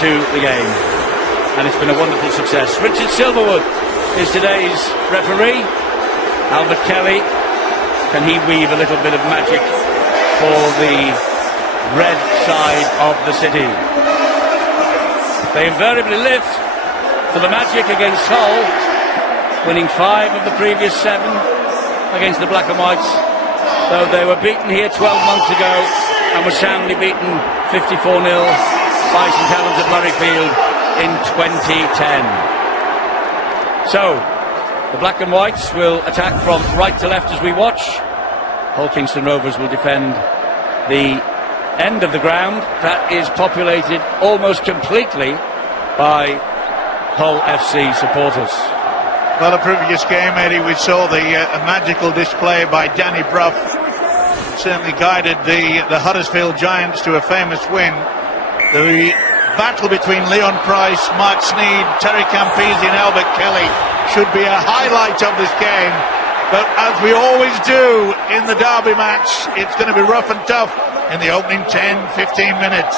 to the game, and it's been a wonderful success. Richard Silverwood is today's referee. Albert Kelly, can he weave a little bit of magic for the red side of the city? They invariably live for the magic against Hull, winning 5 of the previous 7 against the Black and Whites, though they were beaten here 12 months ago and were soundly beaten 54-0 by St Helens at Murrayfield in 2010. So the Black and Whites will attack from right to left as we watch. Hull Kingston Rovers will defend the end of the ground that is populated almost completely by Hull FC supporters. Well, the previous game, Eddie, we saw the magical display by Danny Brough. Certainly guided the Huddersfield Giants to a famous win. The battle between Leon Price, Mark Sneed, Terry Campese and Albert Kelly should be a highlight of this game. But as we always do in the derby match, it's going to be rough and tough in the opening 10-15 minutes.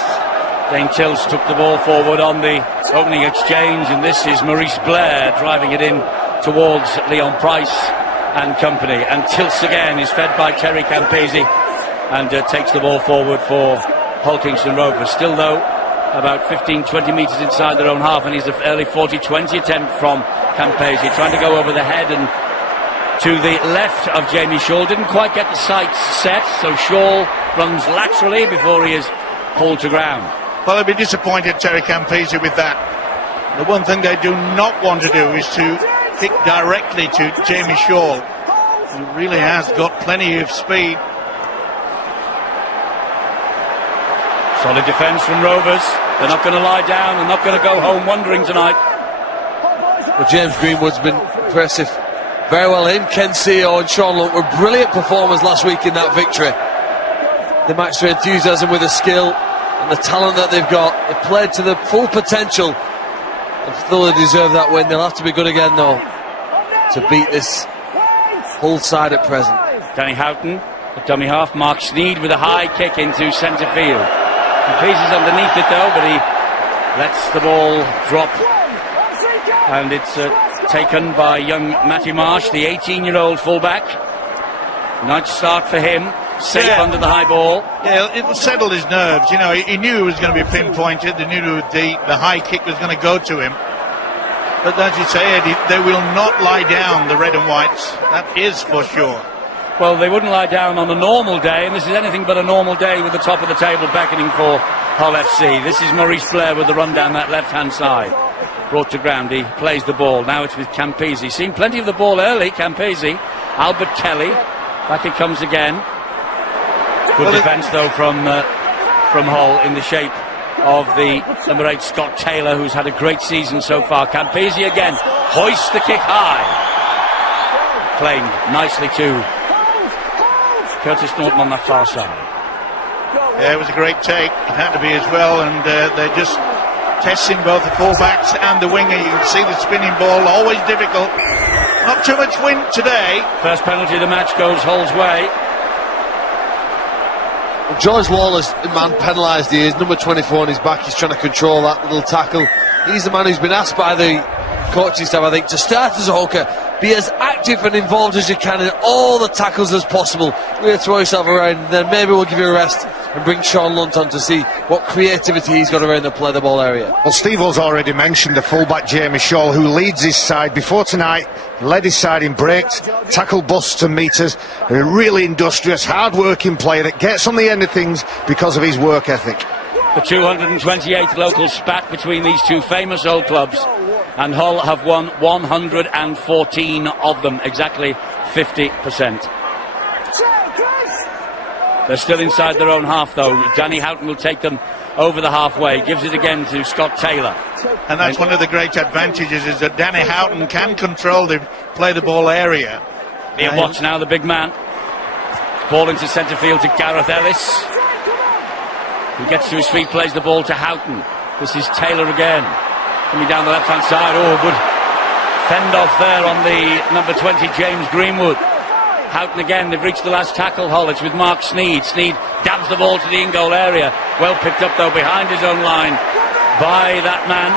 Dane Tills took the ball forward on the opening exchange, and this is Maurice Blair driving it in towards Leon Price and company. And Tills again is fed by Terry Campese and takes the ball forward for Hull Kingston Rovers. Still though, about 15-20 metres inside their own half, and he's an early 40-20 attempt from Campese, trying to go over the head and to the left of Jamie Shaw. Didn't quite get the sights set, so Shaw runs laterally before he is pulled to ground. Well, I'd be disappointed, Terry Campese, with that. The one thing they do not want to do is to kick directly to Jamie Shaw, who really has got plenty of speed. Solid defence from Rovers. They're not going to lie down. They're not going to go home wondering tonight. Well, James Greenwood's been impressive. Very well in. Ken Seo and Sean Lunt were brilliant performers last week in that victory. They matched their enthusiasm with the skill and the talent that they've got. They played to the full potential and thoroughly deserve that win. They'll have to be good again though to beat this Hull side at present. Danny Houghton, the dummy half. Mark Sneed with a high kick into centre field. Campese is underneath it though, but he lets the ball drop, and it's taken by young Matty Marsh, the 18-year-old fullback. Nice start for him. Safe under the high ball. Yeah, it settled his nerves. You know, he knew it was going to be pinpointed. They knew the high kick was going to go to him. But as you say, Eddie, they will not lie down, the red and whites. That is for sure. Well, they wouldn't lie down on a normal day, and this is anything but a normal day with the top of the table beckoning for Hull FC. This is Maurice Blair with the run down that left-hand side. Brought to ground, he plays the ball. Now it's with Campese. Seen plenty of the ball early, Campese. Albert Kelly, back it comes again. Good defence though from Hull in the shape of the number 8 Scott Taylor, who's had a great season so far. Campese again, hoists the kick high. Claimed nicely too. Curtis Norton on that far side. Yeah, it was a great take. It had to be as well, and they're just testing both the fullbacks and the winger. You can see the spinning ball, always difficult. Not too much wind today. First penalty of the match goes Hull's way. Well, George Lawler's man penalised. He is number 24 on his back. He's trying to control that little tackle. He's the man who's been asked by the coaching staff, I think, to start as a hooker, be as active and involved as you can in all the tackles as possible. Really throw yourself around, and then maybe we'll give you a rest and bring Sean Lunt on to see what creativity he's got around the play the ball area. Well, Steve-O's already mentioned the fullback Jamie Shaw, who leads his side. Before tonight, led his side in breaks, tackle busts and meters. A really industrious, hard-working player that gets on the end of things because of his work ethic. The 228th local spat between these two famous old clubs, and Hull have won 114 of them, exactly 50%. They're still inside their own half though. Danny Houghton will take them over the halfway, gives it again to Scott Taylor. And that's one of the great advantages, is that Danny Houghton can control the play the ball area. Ian Watts now, the big man. Ball into centre field to Gareth Ellis. He gets to his feet, plays the ball to Houghton. This is Taylor again, coming down the left-hand side. Oh, good fend off there on the number 20, James Greenwood. Houghton again, they've reached the last tackle, Hull. It's with Mark Sneed. Sneed dabs the ball to the in-goal area. Well picked up though behind his own line by that man,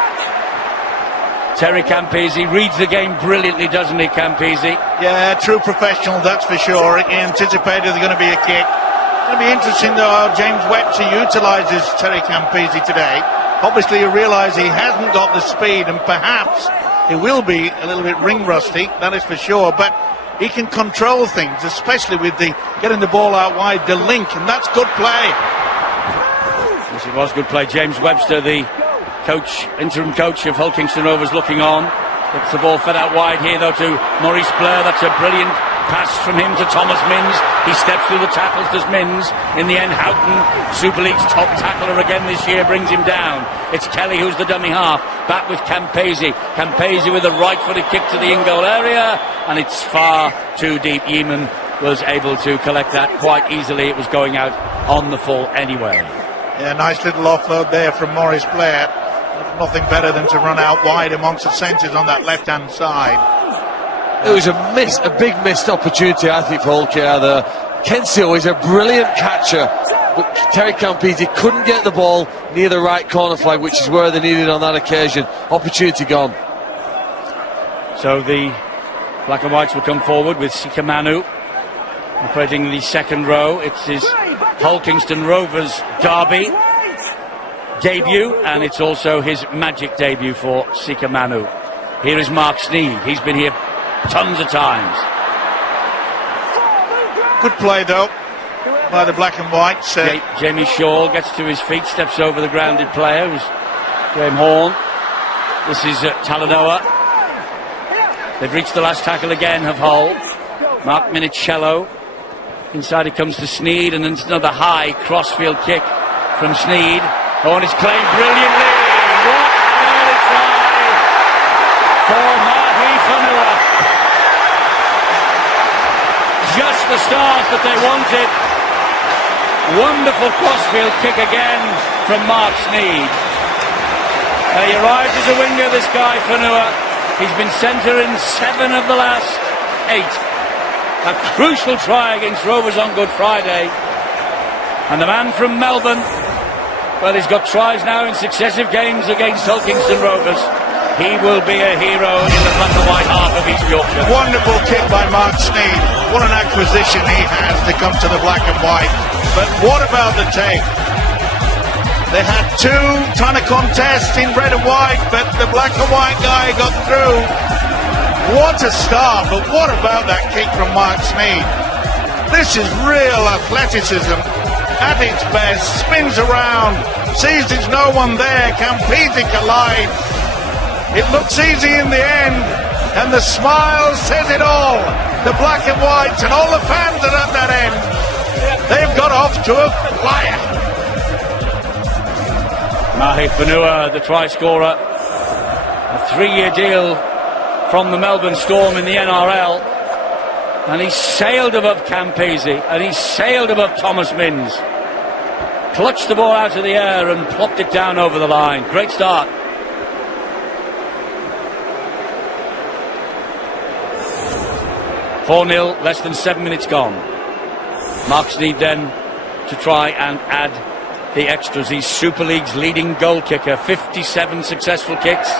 Terry Campese. Reads the game brilliantly, doesn't he, Campese? Yeah, true professional, that's for sure. He anticipated there's going to be a kick. It's going to be interesting, though, how James Webster utilises Terry Campese today. Obviously, you realise he hasn't got the speed, and perhaps he will be a little bit ring rusty, that is for sure. But he can control things, especially with the getting the ball out wide, the link, and that's good play. Yes, it was good play. James Webster, the coach, interim coach of Hull Kingston Rovers, looking on. Gets the ball fed out wide here, though, to Maurice Blair. That's a brilliant pass from him to Thomas Minns. He steps through the tackles, does Minns. In the end, Houghton, Super League's top tackler again this year, brings him down. It's Kelly who's the dummy half. Back with Campese. Campese with a right-footed kick to the in-goal area, and it's far too deep. Yeaman was able to collect that quite easily. It was going out on the full anyway. Yeah, nice little offload there from Maurice Blair. Nothing better than to run out wide amongst the centres on that left-hand side. It was a big missed opportunity, I think, for Hull KR there. Kensio is a brilliant catcher, but Terry Campese couldn't get the ball near the right corner flag, which is where they needed on that occasion. Opportunity gone. So the Black and Whites will come forward with Sika Manu operating the second row. It's his Hull Kingston Rovers derby debut, and it's also his Magic debut for Sika Manu. Here is Mark Sneed. He's been here tons of times. Good play, though, by the Black and Whites. Jamie Shaw gets to his feet, steps over the grounded player, who's Graham Horn. This is Talanoa. They've reached the last tackle again of Hull. Mark Minicello. Inside it comes to Sneed, and then another high crossfield kick from Sneed. Oh, and it's claimed brilliantly. What an early try for Mahi Fanua. Just the start that they wanted. Wonderful crossfield kick again from Mark Sneed. He arrived as a winger, this guy, Fanua. He's been centre in 7 of the last 8. A crucial try against Rovers on Good Friday. And the man from Melbourne, well, he's got tries now in successive games against Hull Kingston Rovers. He will be a hero in the black and white half of East Yorkshire. Wonderful kick by Mark Sneed. What an acquisition he has to come to the black and white. But what about the take? They had 2 trying to contest in red and white, but the black and white guy got through. What a start, but what about that kick from Mark Sneed? This is real athleticism at its best. Spins around, sees there's no one there. Campese collides. It looks easy in the end, and the smile says it all. The black and whites and all the fans are at that end. They've got off to a flyer. Mahi Fanua, the try scorer, a 3-year deal from the Melbourne Storm in the NRL, and he sailed above Campese, and he sailed above Thomas Minns, clutched the ball out of the air and plopped it down over the line. Great start. (4-0), less than 7 minutes gone. Mark Sneed then to try and add the extras. He's Super League's leading goal kicker. 57 successful kicks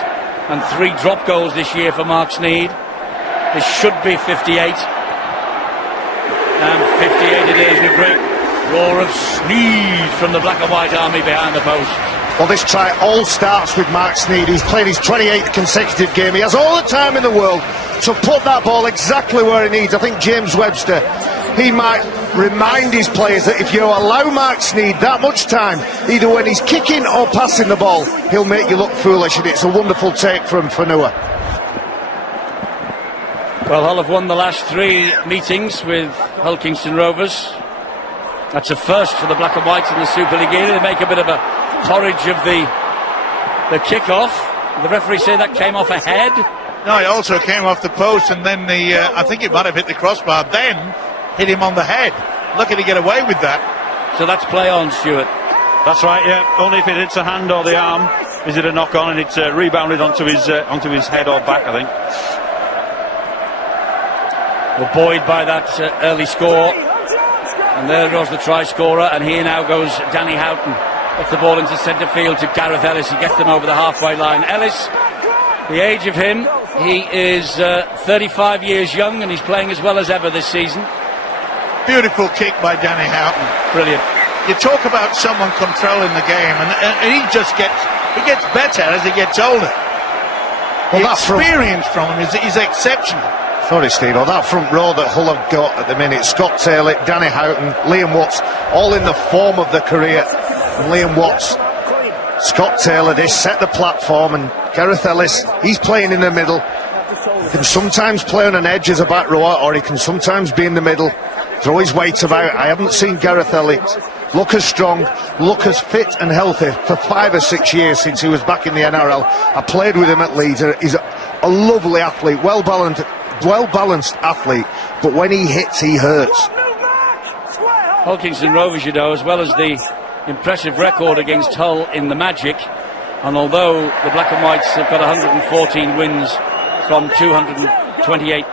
and 3 drop goals this year for Mark Sneed. This should be 58. And 58 it is, with a great roar of Sneed from the black and white army behind the post. Well, this try all starts with Mark Sneed, who's played his 28th consecutive game. He has all the time in the world to put that ball exactly where he needs. I think James Webster, he might remind his players that if you allow Mark Sneed that much time, either when he's kicking or passing the ball, he'll make you look foolish, and it's a wonderful take from Fanua. Well, Hull have won the last 3 meetings with Hull Kingston Rovers. That's a first for the black and whites in the Super League. They make a bit of a porridge of the kick-off. The referee said that came off a head. No, it also came off the post, and then I think it might have hit the crossbar, then hit him on the head. Lucky to get away with that. So that's play on, Stuart. That's right, yeah. Only if it hits the hand or the arm is it a knock on, and it's rebounded onto his head or back, I think. We're buoyed by that early score. And there goes the try scorer, and here now goes Danny Houghton. Gets the ball into centre field to Gareth Ellis. He gets them over the halfway line. Ellis, the age of him, he is 35 years young and he's playing as well as ever this season. Beautiful kick by Danny Houghton. Brilliant. You talk about someone controlling the game, and he just gets better as he gets older. Well, the that experience from him is exceptional. Sorry, Steve. Well, that front row that Hull have got at the minute, Scott Taylor, Danny Houghton, Liam Watts, all in the form of their career. And Liam Watts, Scott Taylor, they set the platform, and Gareth Ellis, he's playing in the middle. He can sometimes play on an edge as a back rower, or he can sometimes be in the middle, throw his weight about. I haven't seen Gareth Ellis look as strong, look as fit and healthy for 5 or 6 years since he was back in the NRL. I played with him at Leeds. He's a lovely athlete, well-balanced athlete, but when he hits, he hurts. Hull Kingston Rovers, you know, as well as the impressive record against Hull in the Magic, and although the Black and Whites have got 114 wins from 228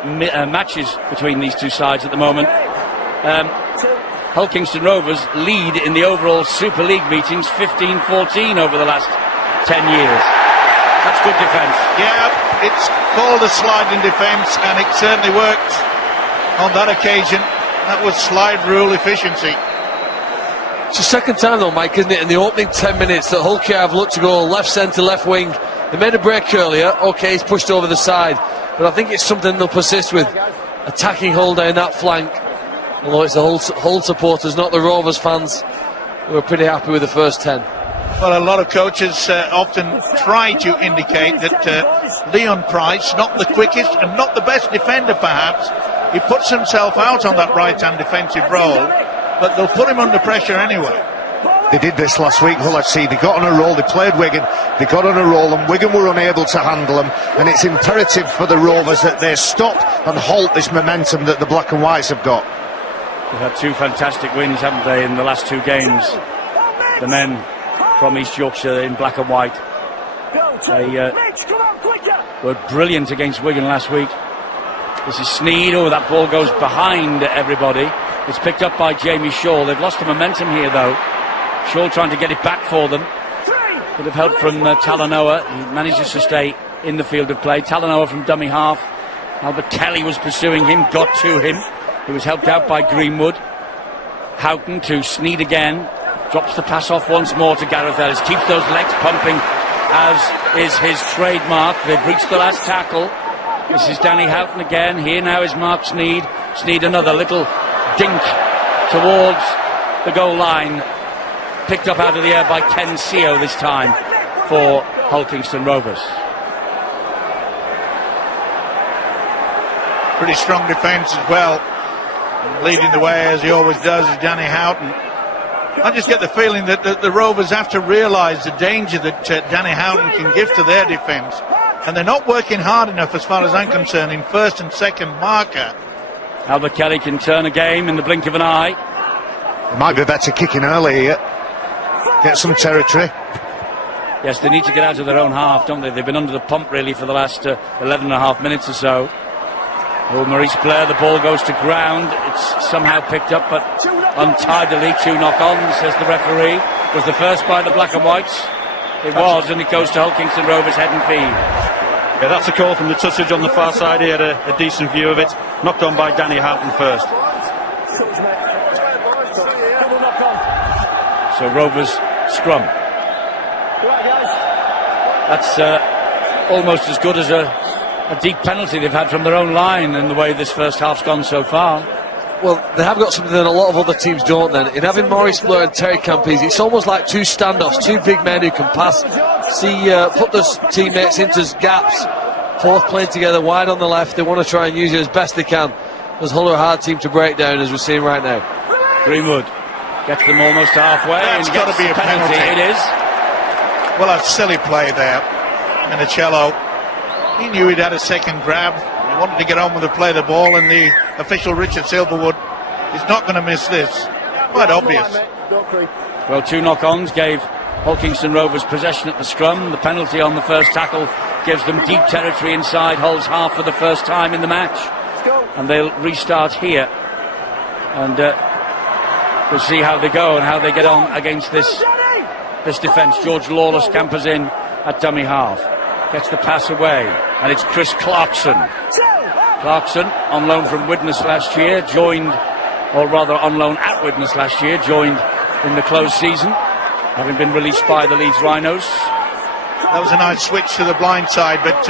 matches between these two sides at the moment, Hull Kingston Rovers lead in the overall Super League meetings 15-14 over the last 10 years. That's good defence. Yeah, it's called a sliding defence, and it certainly worked on that occasion. That was slide rule efficiency. It's the second time though, Mike, isn't it, in the opening 10 minutes that Hull have looked to go left centre, left wing. They made a break earlier. OK, he's pushed over the side, but I think it's something they'll persist with, attacking Hull down that flank. Although it's the Hull supporters, not the Rovers fans, who are pretty happy with the first 10. Well, a lot of coaches often try to indicate that Leon Price, not the quickest and not the best defender perhaps, he puts himself out on that right-hand defensive role, but they'll put him under pressure anyway. They did this last week, Hull FC. They got on a roll, they played Wigan, they got on a roll, and Wigan were unable to handle them. And it's imperative for the Rovers that they stop and halt this momentum that the Black and Whites have got. They've had 2 fantastic wins, haven't they, in the last 2 games. The men from East Yorkshire in black and white. They were brilliant against Wigan last week. This is Sneed. Oh, that ball goes behind everybody. It's picked up by Jamie Shaw. They've lost the momentum here, though. Shaw trying to get it back for them. Bit of help from Talanoa. He manages to stay in the field of play. Talanoa from dummy half. Albert Kelly was pursuing him, got to him. He was helped out by Greenwood. Houghton to Sneed again. Drops the pass off once more to Gareth Ellis. Keeps those legs pumping, as is his trademark. They've reached the last tackle. This is Danny Houghton again. Here now is Mark Sneed. Sneed another little dink towards the goal line. Picked up out of the air by Ken Seo this time for Hull Kingston Rovers. Pretty strong defence as well. Leading the way, as he always does, is Danny Houghton. I just get the feeling that the Rovers have to realise the danger that Danny Houghton can give to their defence, and they're not working hard enough, as far as I'm concerned, in first and second marker. Albert Kelly can turn a game in the blink of an eye. It might be better kicking early here, get some territory. Yes, they need to get out of their own half, don't they? They've been under the pump really for the last 11 and a half minutes or so. Oh, Maurice Blair, the ball goes to ground. It's somehow picked up, but untidily. 2 knock-ons, says the referee. Was the first by the Black and Whites? It was, and it goes to Hull Kingston Rovers head and feed. Yeah, that's a call from the touchage on the far side. He had a decent view of it. Knocked on by Danny Houghton first. So Rovers scrum. That's almost as good as a deep penalty they've had from their own line in the way this first half's gone so far. Well, they have got something that a lot of other teams don't then. In having Maurice Blair and Terry Campese, it's almost like 2 standoffs, 2 big men who can pass, put their teammates into gaps, both playing together wide on the left. They want to try and use it as best they can, as Hull are a hard team to break down, as we're seeing right now. Greenwood gets them almost halfway. That's got to be a penalty. It is. Well, a silly play there. Minicello, he knew he'd had a second grab. He wanted to get on with the play of the ball, and the official Richard Silverwood is not going to miss this. Quite obvious. Well, 2 knock-ons gave Hull Kingston Rovers possession at the scrum. The penalty on the first tackle gives them deep territory inside Hull's half for the first time in the match. And they'll restart here. And we'll see how they go and how they get on against this this defence. George Lawler scampers in at dummy half. Gets the pass away, and it's Chris Clarkson. Clarkson, on loan from Widnes last year, joined, or rather on loan at Widnes last year, joined in the closed season, having been released by the Leeds Rhinos. That was a nice switch to the blind side, but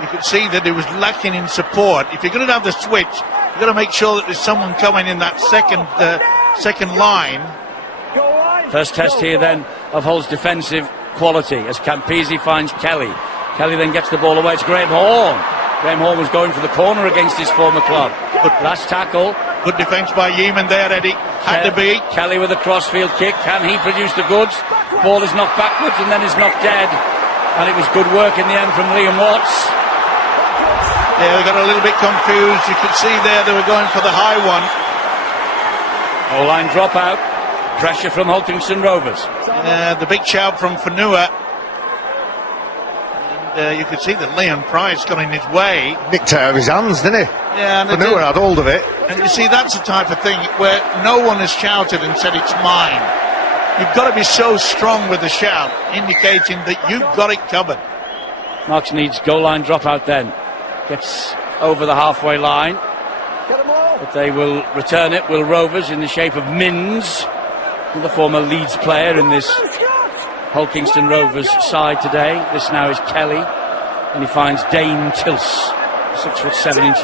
you could see that it was lacking in support. If you're going to have the switch, you've got to make sure that there's someone coming in that second line. First test here then of Hull's defensive quality as Campese finds Kelly. Kelly then gets the ball away to Graham Horn. Graham Horn was going for the corner against his former club. But last tackle. Good defence by Yeaman there, Eddie. Had to be. Kelly with a crossfield kick. Can he produce the goods? Ball is knocked backwards and then is knocked dead. And it was good work in the end from Liam Watts. Yeah, they got a little bit confused. You could see there they were going for the high one. O-line dropout. Pressure from Hull Kingston Rovers. The big shout from Fanua. And you could see that Leon Price got in his way. Nicked it out of his hands, didn't he? Yeah, and Fanua had hold of it. And you see, that's the type of thing where no one has shouted and said it's mine. You've got to be so strong with the shout, indicating that you've got it covered. Marks needs goal line dropout then. Gets over the halfway line. But they will return it, Will Rovers, in the shape of Minns, the former Leeds player in this Hull Kingston Rovers side today. This now is Kelly, and he finds Dane Tilse, 6'7".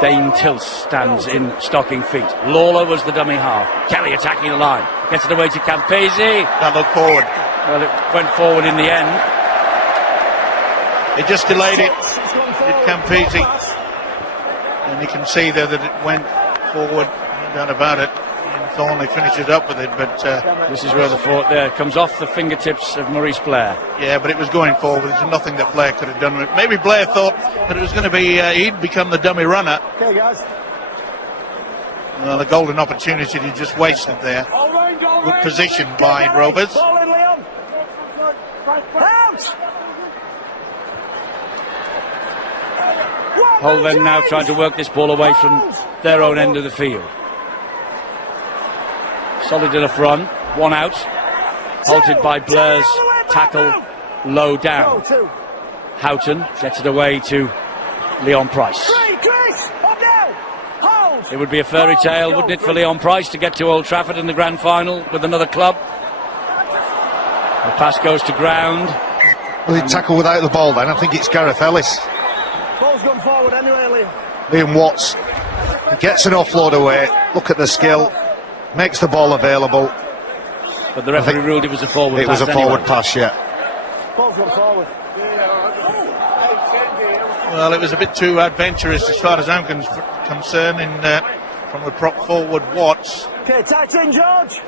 Dane Tilse stands in stocking feet. Lawler was the dummy half. Kelly attacking the line. Gets it away to Campese. That looked forward. Well, it went forward in the end. They just delayed it. Did Campese. And you can see there that it went forward. No doubt about it. And Thornley finishes up with it, but this is where the fort there comes off the fingertips of Maurice Blair. yeah, but it was going forward. There's nothing that Blair could have done. Maybe Blair thought that it was going to be he'd become the dummy runner. Okay, guys. Well, a golden opportunity he just wasted there. Good position by Rovers. Hull then now trying to work this ball away from their own end of the field. Solid enough run, one out, halted by Blair's tackle low down. Houghton gets it away to Leon Price. It would be a fairy tale, wouldn't it, for Leon Price to get to Old Trafford in the grand final with another club. The pass goes to ground. Well, he tackled without the ball then. I think it's Gareth Ellis. Ball's gone forward anyway, Liam. Liam Watts. He gets an offload away. Look at the skill. Makes the ball available. But the referee ruled it was a forward pass. It was a forward anyway. pass, yeah. Ball's gone forward. Well, it was a bit too adventurous as far as I'm concerned from the prop forward Watts. Okay, tight in, George.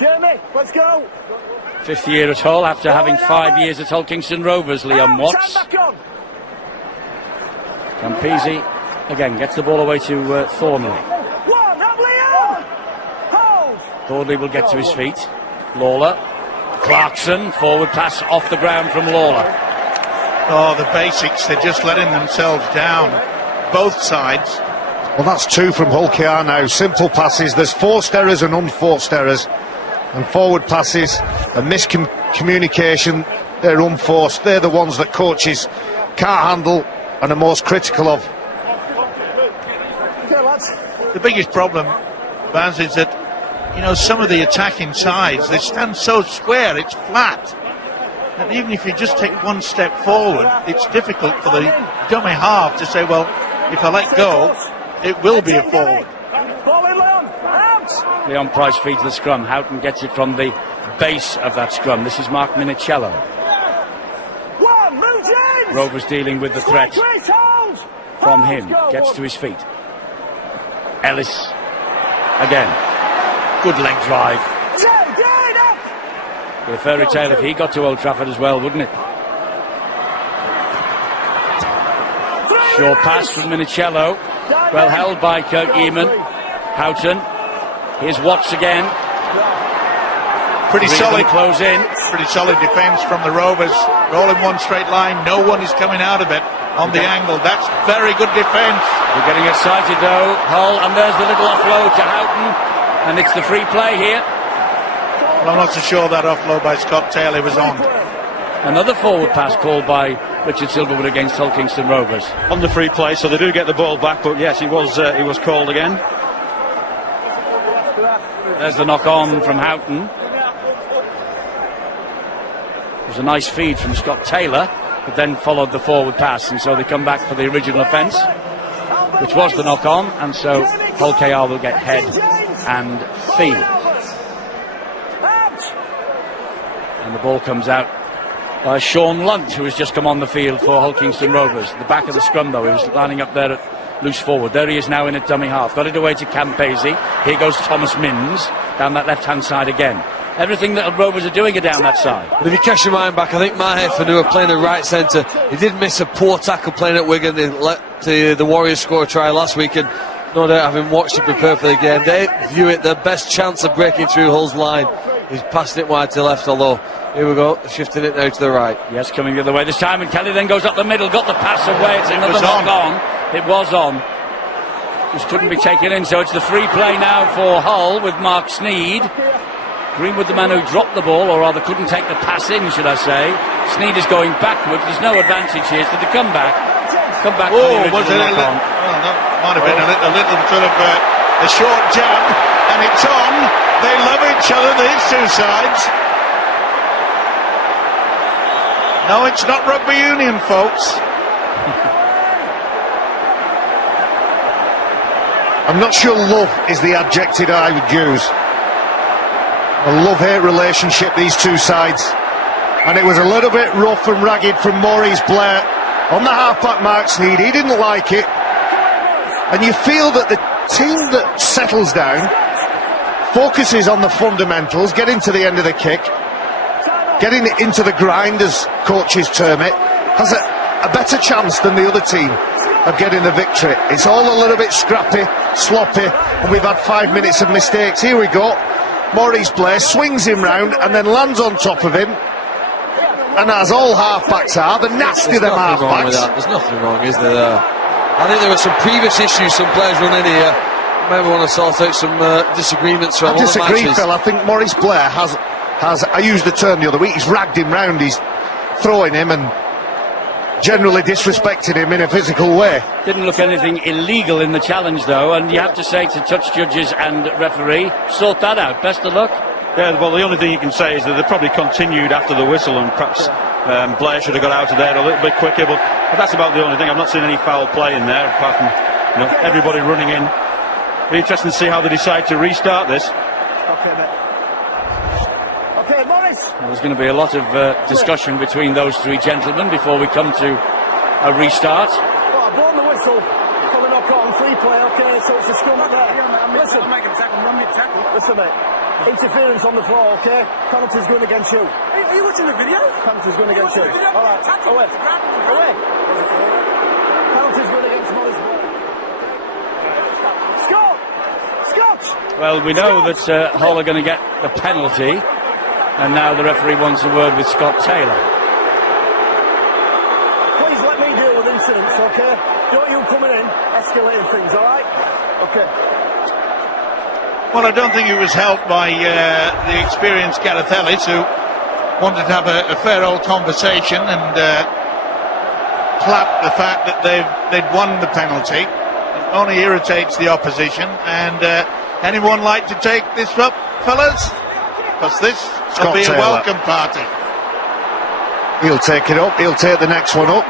Jeremy, let's go. Fifth year at Hull after having 5 years at Hull Kingston Rovers, Leon Watts. Campese again gets the ball away to Thornley. Thornley will get to his feet. Lawler. Clarkson, forward pass off the ground from Lawler. Oh, the basics, they're just letting themselves down, both sides. Well, that's two from Hull KR now. Simple passes. There's forced errors and unforced errors. And forward passes and miscommunication, they're unforced. They're the ones that coaches can't handle and are most critical of. Okay, lads. The biggest problem, Vans, is that, you know, some of the attacking sides, they stand so square, it's flat. And even if you just take one step forward, it's difficult for the dummy half to say, well, if I let go, it will be a forward. Ball in, Leon. Out. Leon Price feeds the scrum. Houghton gets it from the base of that scrum. This is Mark Minicello. One, move, James. Rovers dealing with the threat from him. Gets to his feet. Ellis again. Good leg drive. Be a fairy tale if he got to Old Trafford as well, wouldn't it? Short pass from Minicello. Well held by Kirk Eamon. Houghton. Here's Watts again. Pretty solid. Close in. Pretty solid defence from the Rovers. All in one straight line. No one is coming out of it on the angle. That's very good defence. We're getting excited though, Hull, and there's the little offload to Houghton, and it's the free play here. Well, I'm not so sure that offload by Scott Taylor was on. Another forward pass called by Richard Silverwood against Hull Kingston Rovers. On the free play, so they do get the ball back, but yes, he was called again. There's the knock on from Houghton. It was a nice feed from Scott Taylor, but then followed the forward pass, and so they come back for the original offence, which was the knock on, and so Hull KR will get head and field. And the ball comes out by Sean Lunt, who has just come on the field for Hull Kingston Rovers. The back of the scrum, though, he was lining up there at loose forward. There he is now in at dummy half. Got it away to Campese. Here goes Thomas Minns down that left-hand side again. Everything that Rovers are doing are down that side. But if you cast your mind back, I think Maher who are playing the right centre. He did miss a poor tackle playing at Wigan. They let the Warriors score a try last week, and no doubt having watched it prepare for the game, they view it their best chance of breaking through Hull's line. He's passing it wide to left, although here we go, shifting it now to the right. Yes, coming the other way this time, and Kelly then goes up the middle, got the pass away. It's another knock on. It was on. Just couldn't be taken in, so it's the free play now for Hull with Mark Sneed. Greenwood, the man who dropped the ball, or rather couldn't take the pass in, should I say. Sneed is going backwards. There's no advantage here. So the comeback. Come back. Oh, was it a little? Well, that might have been a little sort of a short jab, and it's on. They love each other, these two sides. No, it's not rugby union, folks. I'm not sure love is the adjective I would use. A love-hate relationship, these two sides. And it was a little bit rough and ragged from Maurice Blair on the halfback Mark Sneed. He didn't like it. And you feel that the team that settles down, focuses on the fundamentals, getting to the end of the kick, getting it into the grind, as coaches term it, has a better chance than the other team of getting the victory. It's all a little bit scrappy, sloppy, and we've had 5 minutes of mistakes. Here we go. Maurice Blair swings him round and then lands on top of him. And as all halfbacks are, the nasty them halfbacks. There's nothing wrong, is there? I think there were some previous issues some players running here. Maybe want to sort out some disagreements from other matches. I disagree, Phil. I think Maurice Blair has, I used the term the other week, he's ragged him round, he's throwing him and generally disrespected him in a physical way. Didn't look anything illegal in the challenge, though, and you have to say to touch judges and referee, sort that out. Best of luck. Yeah, well, the only thing you can say is that they probably continued after the whistle, and perhaps Blair should have got out of there a little bit quicker, but that's about the only thing. I've not seen any foul play in there, apart from everybody running in. It'll be interesting to see how they decide to restart this. Okay, mate. Okay, Morris. Well, there's going to be a lot of discussion between those three gentlemen before we come to a restart. Well, I've blown the whistle for the knock-on free play, okay, so it's a scrum there. Listen, mate. Interference on the floor, okay? Penalty's going against you. Are you watching the video? Penalty's going against you. Alright, away. Away. Penalty's going against Morris. Scott! Well, we know that Hull are going to get the penalty, and now the referee wants a word with Scott Taylor. Please let me deal with incidents, okay? Don't you coming in, escalating things, alright? Okay. Well, I don't think it was helped by the experienced Gareth Ellis, who wanted to have a fair old conversation and clap the fact that they'd won the penalty. It only irritates the opposition. And anyone like to take this up, fellas? Because this will be a welcome party. He'll take it up. He'll take the next one up.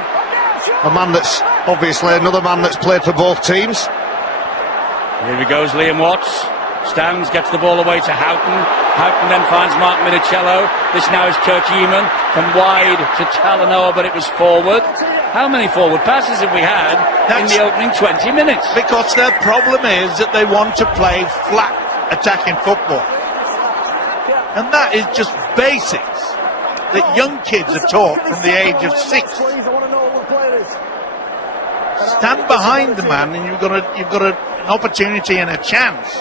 A man that's obviously another man that's played for both teams. Here he goes, Liam Watts. Stands, gets the ball away to Houghton. Houghton then finds Mark Minicello. This now is Kirk Eamon. From wide to Talanoa, but it was forward. How many forward passes have we had in the opening 20 minutes? Because their problem is that they want to play flat attacking football. And that is just basics that young kids are taught from the age of 6. Stand behind the man and you've got an opportunity and a chance.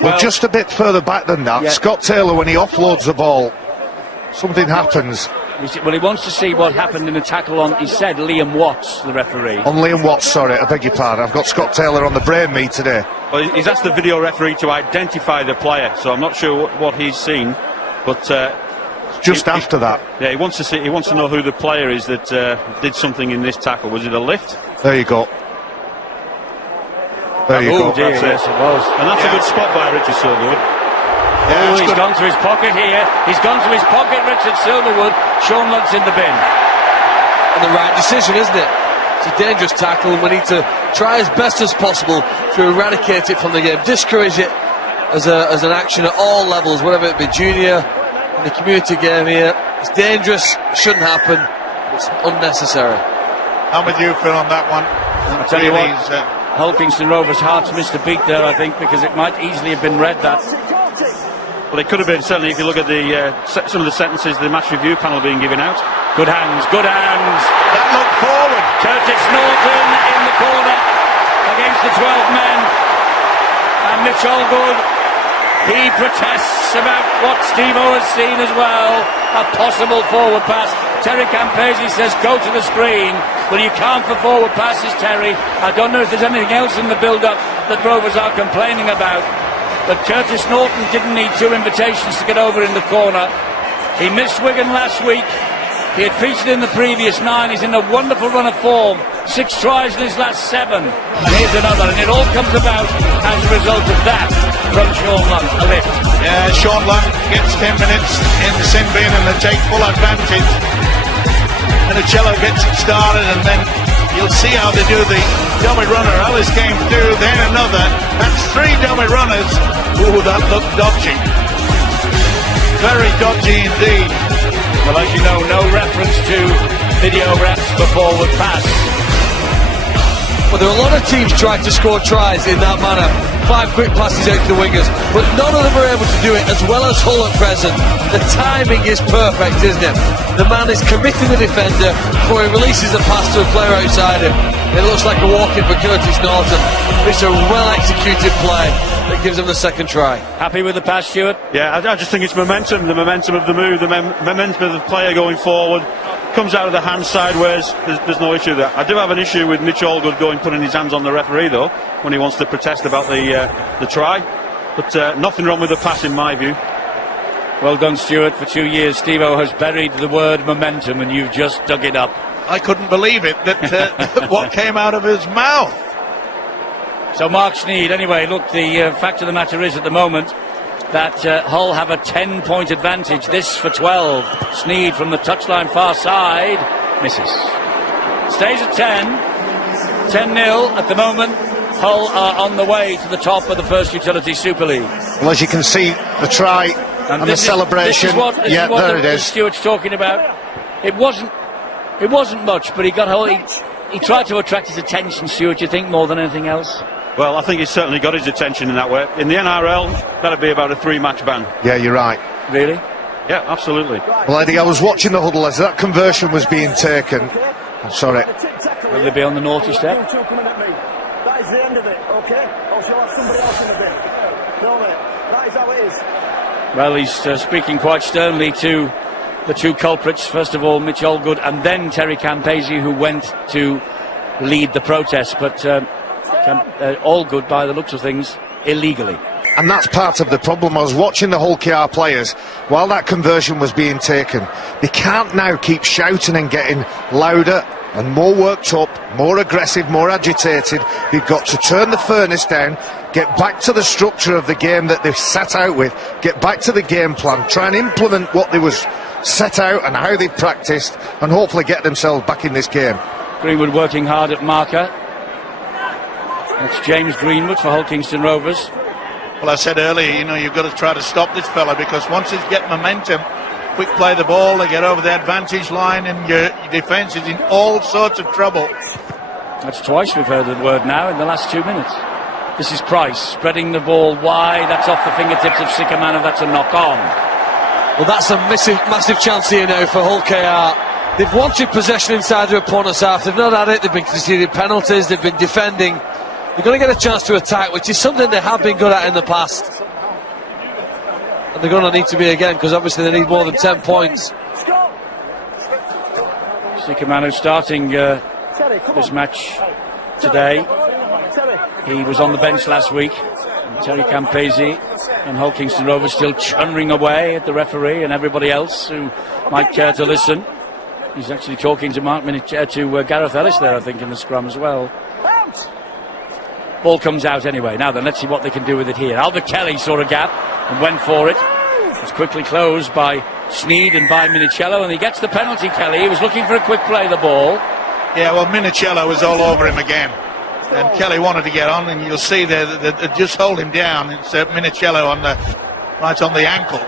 Well, just a bit further back than that, Scott Taylor, when he offloads the ball, something happens. Well, he wants to see what happened in the tackle on, he said, Liam Watts, the referee. On Liam Watts, sorry, I beg your pardon. I've got Scott Taylor on the brain me today. Well, he's asked the video referee to identify the player, so I'm not sure what he's seen. But Just after that. yeah, he wants to see. He wants to know who the player is that did something in this tackle. Was it a lift? There you go. There you Oh go. dear, That's it. yes it was. And that's a good spot by Richard Silverwood. Oh, he's gone to his pocket here. He's gone to his pocket, Richard Silverwood. Sean Lunt's in the bin. And the right decision, isn't it? It's a dangerous tackle, and we need to try as best as possible to eradicate it from the game, discourage it as an action at all levels, whether it be junior, in the community game here. It's dangerous, it shouldn't happen, it's unnecessary. I'm with you, Phil, on that one. I'll tell you what, He's, Hull Kingston Rovers' hearts missed a beat there, I think, because it might easily have been read that. Well, it could have been, certainly, if you look at the some of the sentences the match review panel being given out. Good hands, good hands. that look forward. Curtis Norton in the corner against the 12 men. And Mitch Allgood, he protests about what Steve-O has seen as well. A possible forward pass. Terry Campese says go to the screen. Well, you can't for forward passes, Terry. I don't know if there's anything else in the build-up that Rovers are complaining about. But Curtis Norton didn't need 2 invitations to get over in the corner. He missed Wigan last week. He had featured in the previous 9. He's in a wonderful run of form. 6 tries in his last 7. And here's another. And it all comes about as a result of that from Sean Lunt, a lift. Yeah, Sean Lunt gets 10 minutes in the sin bin and they take full advantage. And Cello gets it started, and then you'll see how they do the dummy runner. Alice came through, then another. That's 3 dummy runners. Ooh, that looked dodgy. Very dodgy indeed. Well, as you know, no reference to video reps for forward pass. Well, there are a lot of teams trying to score tries in that manner. 5 quick passes out to the wingers, but none of them are able to do it as well as Hull at present. The timing is perfect, isn't it? The man is committing the defender before he releases the pass to a player outside him. It looks like a walk-in for Curtis Norton. It's a well-executed play that gives him the second try. Happy with the pass, Stuart? Yeah, I just think it's momentum, the momentum of the move, the momentum of the player going forward. Comes out of the hand sideways, there's no issue there. I do have an issue with Mitch Allgood putting his hands on the referee, though, when he wants to protest about the try. But nothing wrong with the pass, in my view. Well done, Stuart. For 2 years, Steve-O has buried the word momentum, and you've just dug it up. I couldn't believe it, that what came out of his mouth. So Mark Sneed, anyway, look, the fact of the matter is at the moment that Hull have a 10-point advantage. This for 12. Sneed from the touchline far side. Misses. Stays at 10. 10-0 at the moment. Hull are on the way to the top of the First Utility Super League. Well, as you can see, the try and the celebration. This is what there it is. Stuart's talking about. It wasn't much, but he got hold. He tried to attract his attention, Stuart, you think, more than anything else? Well, I think he's certainly got his attention in that way. In the NRL, that'd be about a 3-match ban. Yeah, you're right. Really? Yeah, absolutely. Well, Eddie, I was watching the huddle as that conversion was being taken. I'm sorry. Will they be on the naughty step? That is the end of it, okay? Or shall I have somebody else in the bin? No, mate. That is how it is. Well, he's speaking quite sternly to the 2 culprits. First of all, Mitch Allgood, and then Terry Campese, who went to lead the protest. But Allgood, by the looks of things, illegally. And that's part of the problem. I was watching the Hull KR players while that conversion was being taken. They can't now keep shouting and getting louder and more worked up, more aggressive, more agitated. They've got to turn the furnace down, get back to the structure of the game that they've set out with, get back to the game plan, try and implement what they was set out and how they've practiced, and hopefully get themselves back in this game. Greenwood working hard at marker. That's James Greenwood for Hull Kingston Rovers. Well, I said earlier, you've got to try to stop this fella, because once he's get momentum, quick play the ball, they get over the advantage line, and your defence is in all sorts of trouble. That's twice we've heard the word now in the last 2 minutes. This is Price spreading the ball wide. That's off the fingertips of Sikamanov. That's a knock on. Well, that's a massive chance here now for Hull KR. They've wanted possession inside their opponent's half. They've not had it. They've been conceding penalties. They've been defending. They're going to get a chance to attack, which is something they have been good at in the past. And they're going to need to be again, because obviously they need more than 10 points. Sikamanov starting this match today. He was on the bench last week. Terry Campese and Hull Kingston Rovers still churning away at the referee and everybody else who might care to listen. He's actually talking to Gareth Ellis there, I think, in the scrum as well. Ball comes out anyway. Now then, let's see what they can do with it here. Albert Kelly saw a gap and went for it. It's quickly closed by Sneed and by Minicello, and he gets the penalty, Kelly. He was looking for a quick play, the ball. Yeah, well, Minicello was all over him again. And Kelly wanted to get on, and you'll see there that they just hold him down. It's Minicello right on the ankle.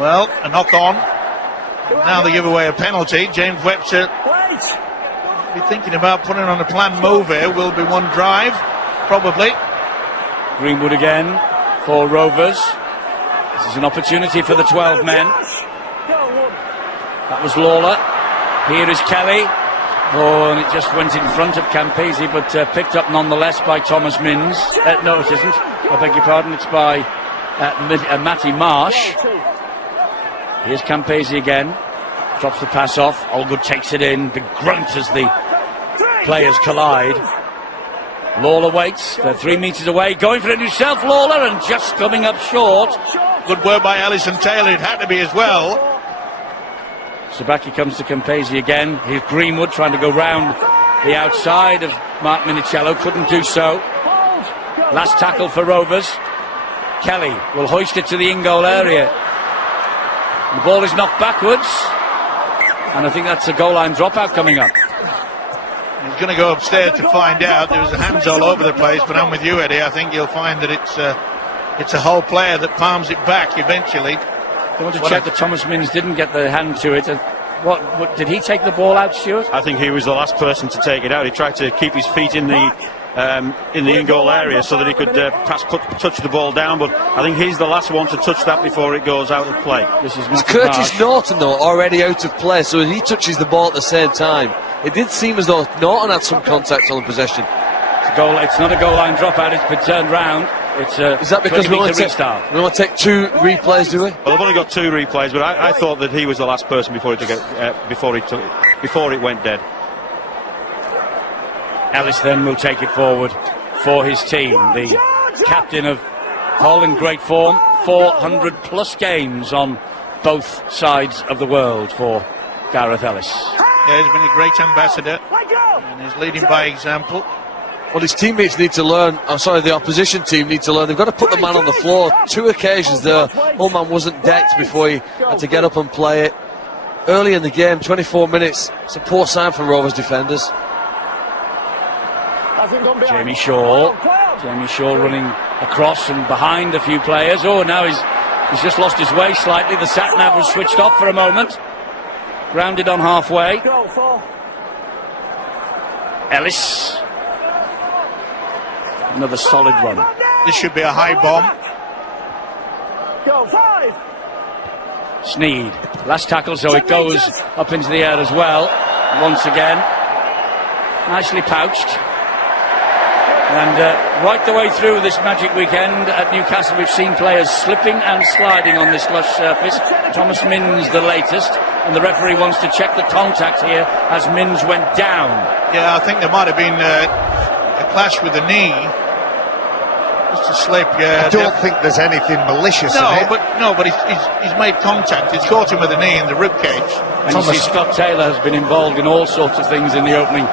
Well, a knock on. Now they give away a penalty. James Webster be thinking about putting on a planned move here. Will be one drive, probably. Greenwood again for Rovers. This is an opportunity for the 12 men. That was Lawler. Here is Kelly. Oh, and it just went in front of Campese, but picked up nonetheless by Thomas Minns. No, it isn't. I beg your pardon. It's by Matty Marsh. Here's Campese again. Drops the pass off. Allgood takes it in. Big grunt as the players collide. Lawler waits. They're 3 meters away. Going for it himself, Lawler, and just coming up short. Good work by Alison Taylor. It had to be as well. Sabaki comes to Campese again. Here's Greenwood trying to go round the outside of Mark Minicello. Couldn't do so. Last tackle for Rovers. Kelly will hoist it to the in-goal area. The ball is knocked backwards. And I think that's a goal line dropout coming up. He's going to go upstairs to find out. There was hands all over the place, but I'm with you, Eddie. I think you'll find that it's a whole player that palms it back eventually. I want to check that Thomas Minns didn't get the hand to it. What did he take the ball out, Stuart? I think he was the last person to take it out. He tried to keep his feet in the in-goal area so that he could touch the ball down, but I think he's the last one to touch that before it goes out of play. This is Curtis Norton, though, already out of play, so he touches the ball at the same time. It did seem as though Norton had some contact on the possession. It's not a goal line dropout. It's been turned round. Is that because we only take 2 replays, do we? Well, they've only got 2 replays, but I thought that he was the last person before it went dead. Ellis then will take it forward for his team. The captain of Hull in great form. 400 plus games on both sides of the world for Gareth Ellis. Yeah, he's been a great ambassador and he's leading by example. Well, his teammates need to learn. The opposition team need to learn. They've got to put the man on the floor. 2 occasions there, old man wasn't decked before he had to get up and play it. Early in the game, 24 minutes. It's a poor sign for Rovers defenders. Jamie Shaw running across and behind a few players. Oh, now he's just lost his way slightly. The sat-nav was switched off for a moment. Grounded on halfway. Ellis. Another solid run. This should be a high bomb. Sneed. Last tackle, so it goes up into the air as well. Once again. Nicely pouched. And right the way through this magic weekend at Newcastle, we've seen players slipping and sliding on this lush surface. Thomas Minns the latest, and the referee wants to check the contact here as Minns went down. Yeah, I think there might have been a clash with the knee. Just a slip, yeah. I don't think there's anything malicious in it. But he's made contact. He's caught him with the knee in the ribcage. And you see Scott Taylor has been involved in all sorts of things in the opening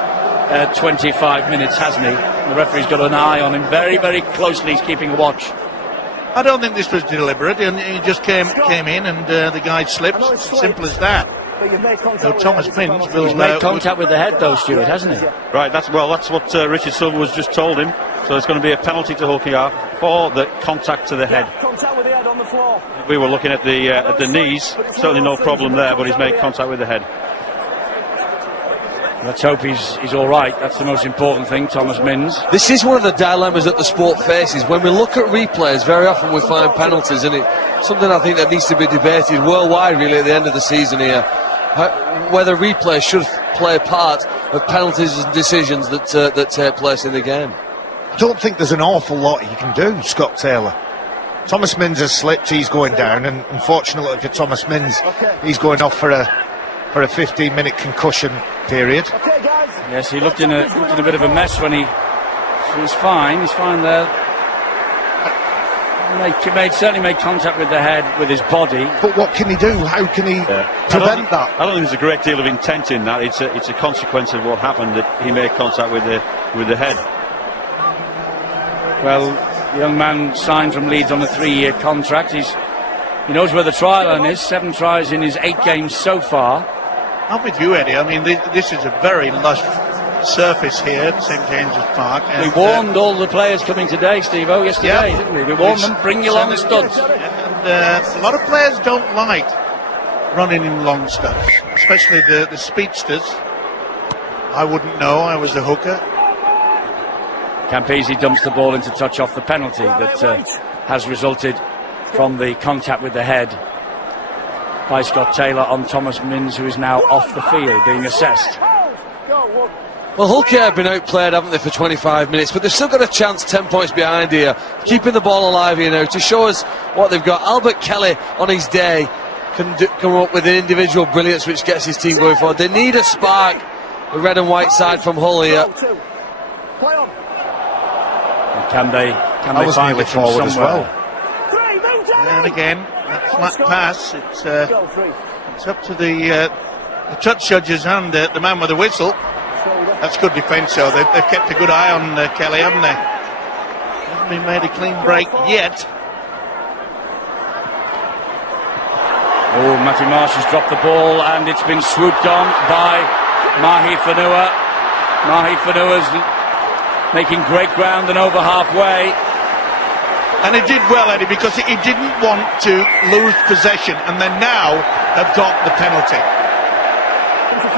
25 minutes, hasn't he? The referee's got an eye on him very, very closely. He's keeping a watch. I don't think this was deliberate. He just came in and the guy slipped. Simple as that. So Thomas Minns will... He's made contact with the head, though, Stuart, hasn't he? Right, that's what Richard Silver was just told him. So it's going to be a penalty to Hull KR for the contact to the head. Contact with the head on the floor. We were looking at the knees. Certainly no problem there, but he's made contact with the head. Let's hope he's all right. That's the most important thing, Thomas Minns. This is one of the dilemmas that the sport faces. When we look at replays, very often we find penalties, and it's something I think that needs to be debated worldwide, really, at the end of the season here. Whether replays should play a part of penalties and decisions that take place in the game. I don't think there's an awful lot you can do, Scott Taylor. Thomas Minns has slipped, he's going down, and unfortunately for Thomas Minns, he's going off for a 15-minute concussion period. Yes, he looked in a bit of a mess when he's fine there. Certainly made contact with the head with his body. But what can he do? How can he prevent that? I don't think there's a great deal of intent in that. It's a consequence of what happened, that he made contact with the head. Well, the young man signed from Leeds on a 3-year contract. He knows where the try line is. 7 tries in his 8 games so far. I'm with you, Eddie. I mean, this is a very lush surface here at St James's Park. We warned all the players coming today, Steve-O, yesterday, didn't we? We warned them, bring your long studs. And a lot of players don't like running in long studs, especially the speedsters. I wouldn't know. I was a hooker. Campese dumps the ball into touch off the penalty that has resulted from the contact with the head by Scott Taylor on Thomas Minns, who is now off the field being assessed. Well, Hull KR have been outplayed, haven't they, for 25 minutes, but they've still got a chance 10 points behind here, keeping the ball alive here now to show us what they've got. Albert Kelly on his day can come up with an individual brilliance which gets his team going forward. They need a spark, the red and white side from Hull here. Can they find it from forward as somewhere? well? And again, that flat pass. It's up to the touch judges and the man with the whistle. That's good defence, though. They've kept a good eye on Kelly, haven't they? Hasn't been made a clean break yet. Oh, Matty Marsh has dropped the ball and it's been swooped on by Mahi Fanua. Mahi Fanua's making great ground and over halfway. And he did well, Eddie, because he didn't want to lose possession, and then now have got the penalty.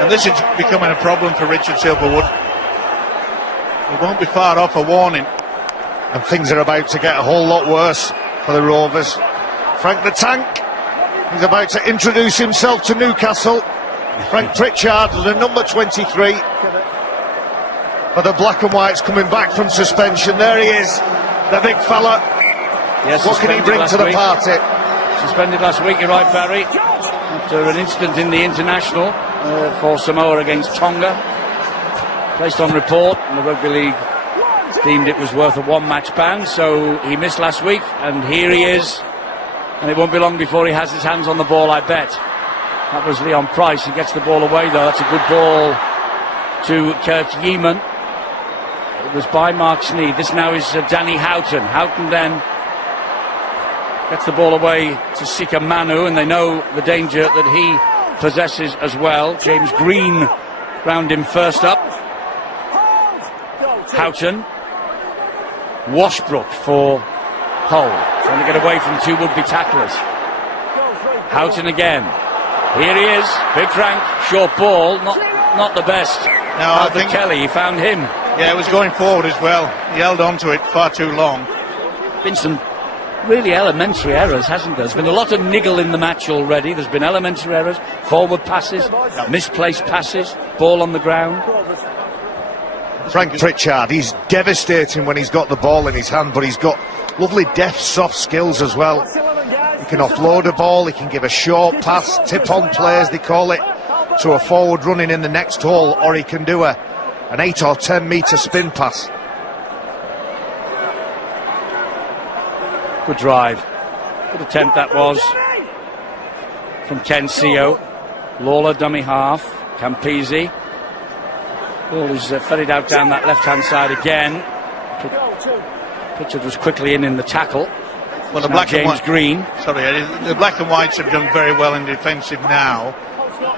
And this is becoming a problem for Richard Silverwood. He won't be far off a warning. And things are about to get a whole lot worse for the Rovers. Frank the Tank, he's about to introduce himself to Newcastle. Frank Pritchard, the number 23 for the Black and Whites, coming back from suspension. There he is, the big fella. Yes, what can he bring to the party? Suspended last week, you're right, Barry, after an incident in the international for Samoa against Tonga. Placed on report, and the Rugby League deemed it was worth a 1-match ban, so he missed last week, and here he is. And it won't be long before he has his hands on the ball, I bet. That was Leon Price. He gets the ball away, though. That's a good ball to Kurt Yeaman. It was by Mark Sneed. This now is Danny Houghton. Houghton then gets the ball away to Sika Manu, and they know the danger that he possesses as well. James Green round him first up. Houghton. Washbrook for Hull, trying to get away from 2 would-be tacklers. Houghton again. Here he is, Big Frank, short ball, not the best. No, I think Kelly, he found him. Yeah, it was going forward as well. He held on to it far too long. Been some really elementary errors, hasn't there? There's been a lot of niggle in the match already. There's been elementary errors, forward passes, misplaced passes, ball on the ground. Frank Pritchard, he's devastating when he's got the ball in his hand, but he's got lovely deft, soft skills as well. He can offload a ball, he can give a short pass, tip-on plays they call it, to a forward running in the next hole, or he can do an 8 or 10 metre spin pass. Good drive, good attempt that was from Ken Seo. Lawler dummy half, Campese. Ball is ferried out down that left-hand side again. Pritchard was quickly in the tackle. Well, the black James and white, Green. Sorry, the Black and Whites have done very well in defensive now.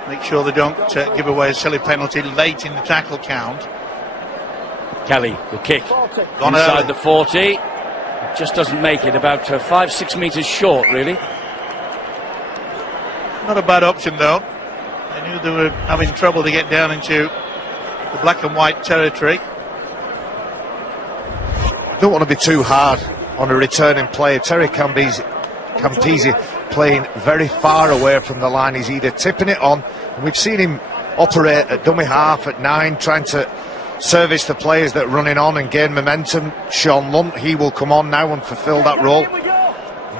Make sure they don't give away a silly penalty late in the tackle count. Kelly, the kick Gone inside early. the 40. Just doesn't make it, about 5-6 metres short, really. Not a bad option, though. They knew they were having trouble to get down into the Black and White territory. Don't want to be too hard on a returning player. Terry Campese playing very far away from the line. He's either tipping it on, and we've seen him operate at dummy half at 9, trying to service the players that are running on and gain momentum. Sean Lunt, he will come on now and fulfil that role.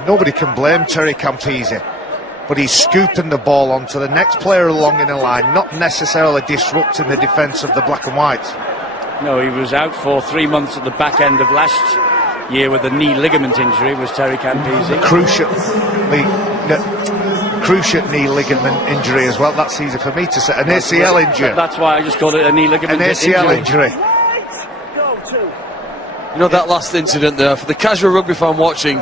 Nobody can blame Terry Campese, but he's scooping the ball onto the next player along in the line, not necessarily disrupting the defence of the Black and Whites. No, he was out for 3 months at the back end of last year with a knee ligament injury was Terry Campese. Cruciate knee ligament injury as well. That's easy for me to say. An ACL injury. That's why I just called it a knee ligament injury. An ACL injury. You know, that last incident there, for the casual rugby fan watching,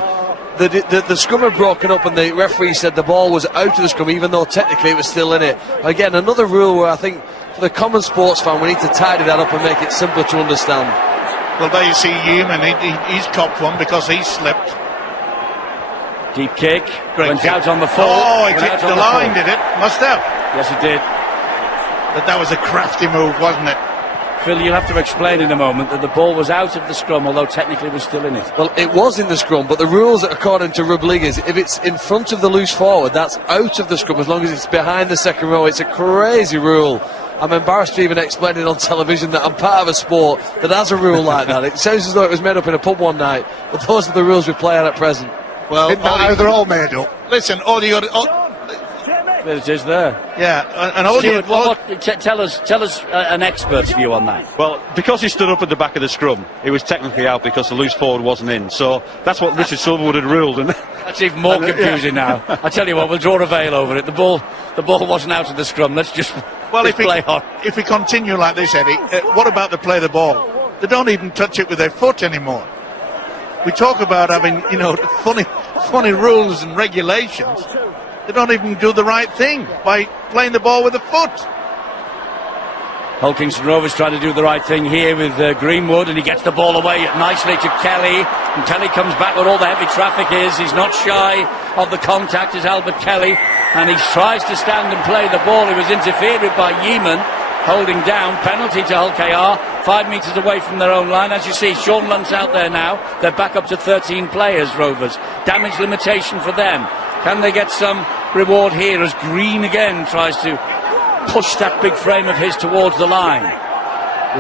the scrum had broken up and the referee said the ball was out of the scrum, even though technically it was still in it. Again, another rule where I think for the common sports fan we need to tidy that up and make it simpler to understand. Well, there you see Human. He's copped one because he slipped. Deep kick. Great went kick. out on the full. Oh, it Went hit out the on line, full. did it? Must have. Yes, it did. But that was a crafty move, wasn't it? Phil, you'll have to explain in a moment that the ball was out of the scrum, although technically it was still in it. Well, it was in the scrum, but the rules according to Rugby League is if it's in front of the loose forward, that's out of the scrum as long as it's behind the second row. It's a crazy rule. I'm embarrassed to even explain it on television that I'm part of a sport that has a rule like that. It sounds as though it was made up in a pub one night, but those are the rules we play at present. Well, They're all made up. listen, all you got. There it is there. Yeah, and all you. Stuart, tell us an expert's view on that. Well, because he stood up at the back of the scrum, he was technically out because the loose forward wasn't in. So that's what Richard Silverwood had ruled. And That's even more confusing now. I tell you what, we'll draw a veil over it. The ball wasn't out of the scrum. Let's just play on. If we continue like this, Eddie, what about the play the ball? They don't even touch it with their foot anymore. We talk about having, funny rules and regulations. They don't even do the right thing by playing the ball with the foot. Hull Kingston Rovers trying to do the right thing here with Greenwood, and he gets the ball away nicely to Kelly, and Kelly comes back where all the heavy traffic is. He's not shy of the contact as Albert Kelly, and he tries to stand and play the ball. He was interfered with by Yeeman, holding down. Penalty to Hull KR, 5 metres away from their own line. As you see, Sean Lunt's out there now. They're back up to 13 players, Rovers. Damage limitation for them. Can they get some reward here as Green again tries to push that big frame of his towards the line?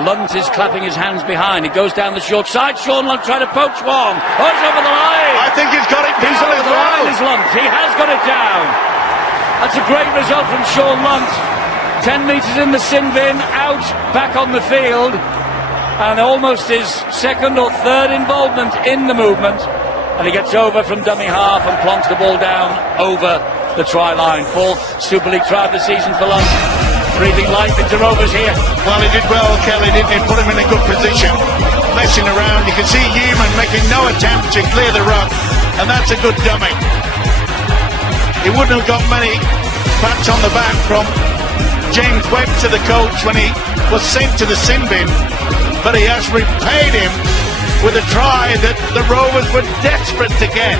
Lunt is clapping his hands behind. He goes down the short side. Sean Lunt trying to poach one. Oh, he's over the line. I think he's got it down. He's over as the well. line, is Lunt. He has got it down. That's a great result from Sean Lunt. 10 metres in the sin bin, out, back on the field, and almost his second or third involvement in the movement. And he gets over from dummy half and plonks the ball down over the try line. Fourth Super League try of the season for Lunt. Breathing life into Rovers here. Well, he did well, Kelly, didn't he? Put him in a good position. Messing around. You can see Human making no attempt to clear the ruck, and that's a good dummy. He wouldn't have got many pats on the back from James Webb to the coach when he was sent to the sin bin, but he has repaid him with a try that the Rovers were desperate to get.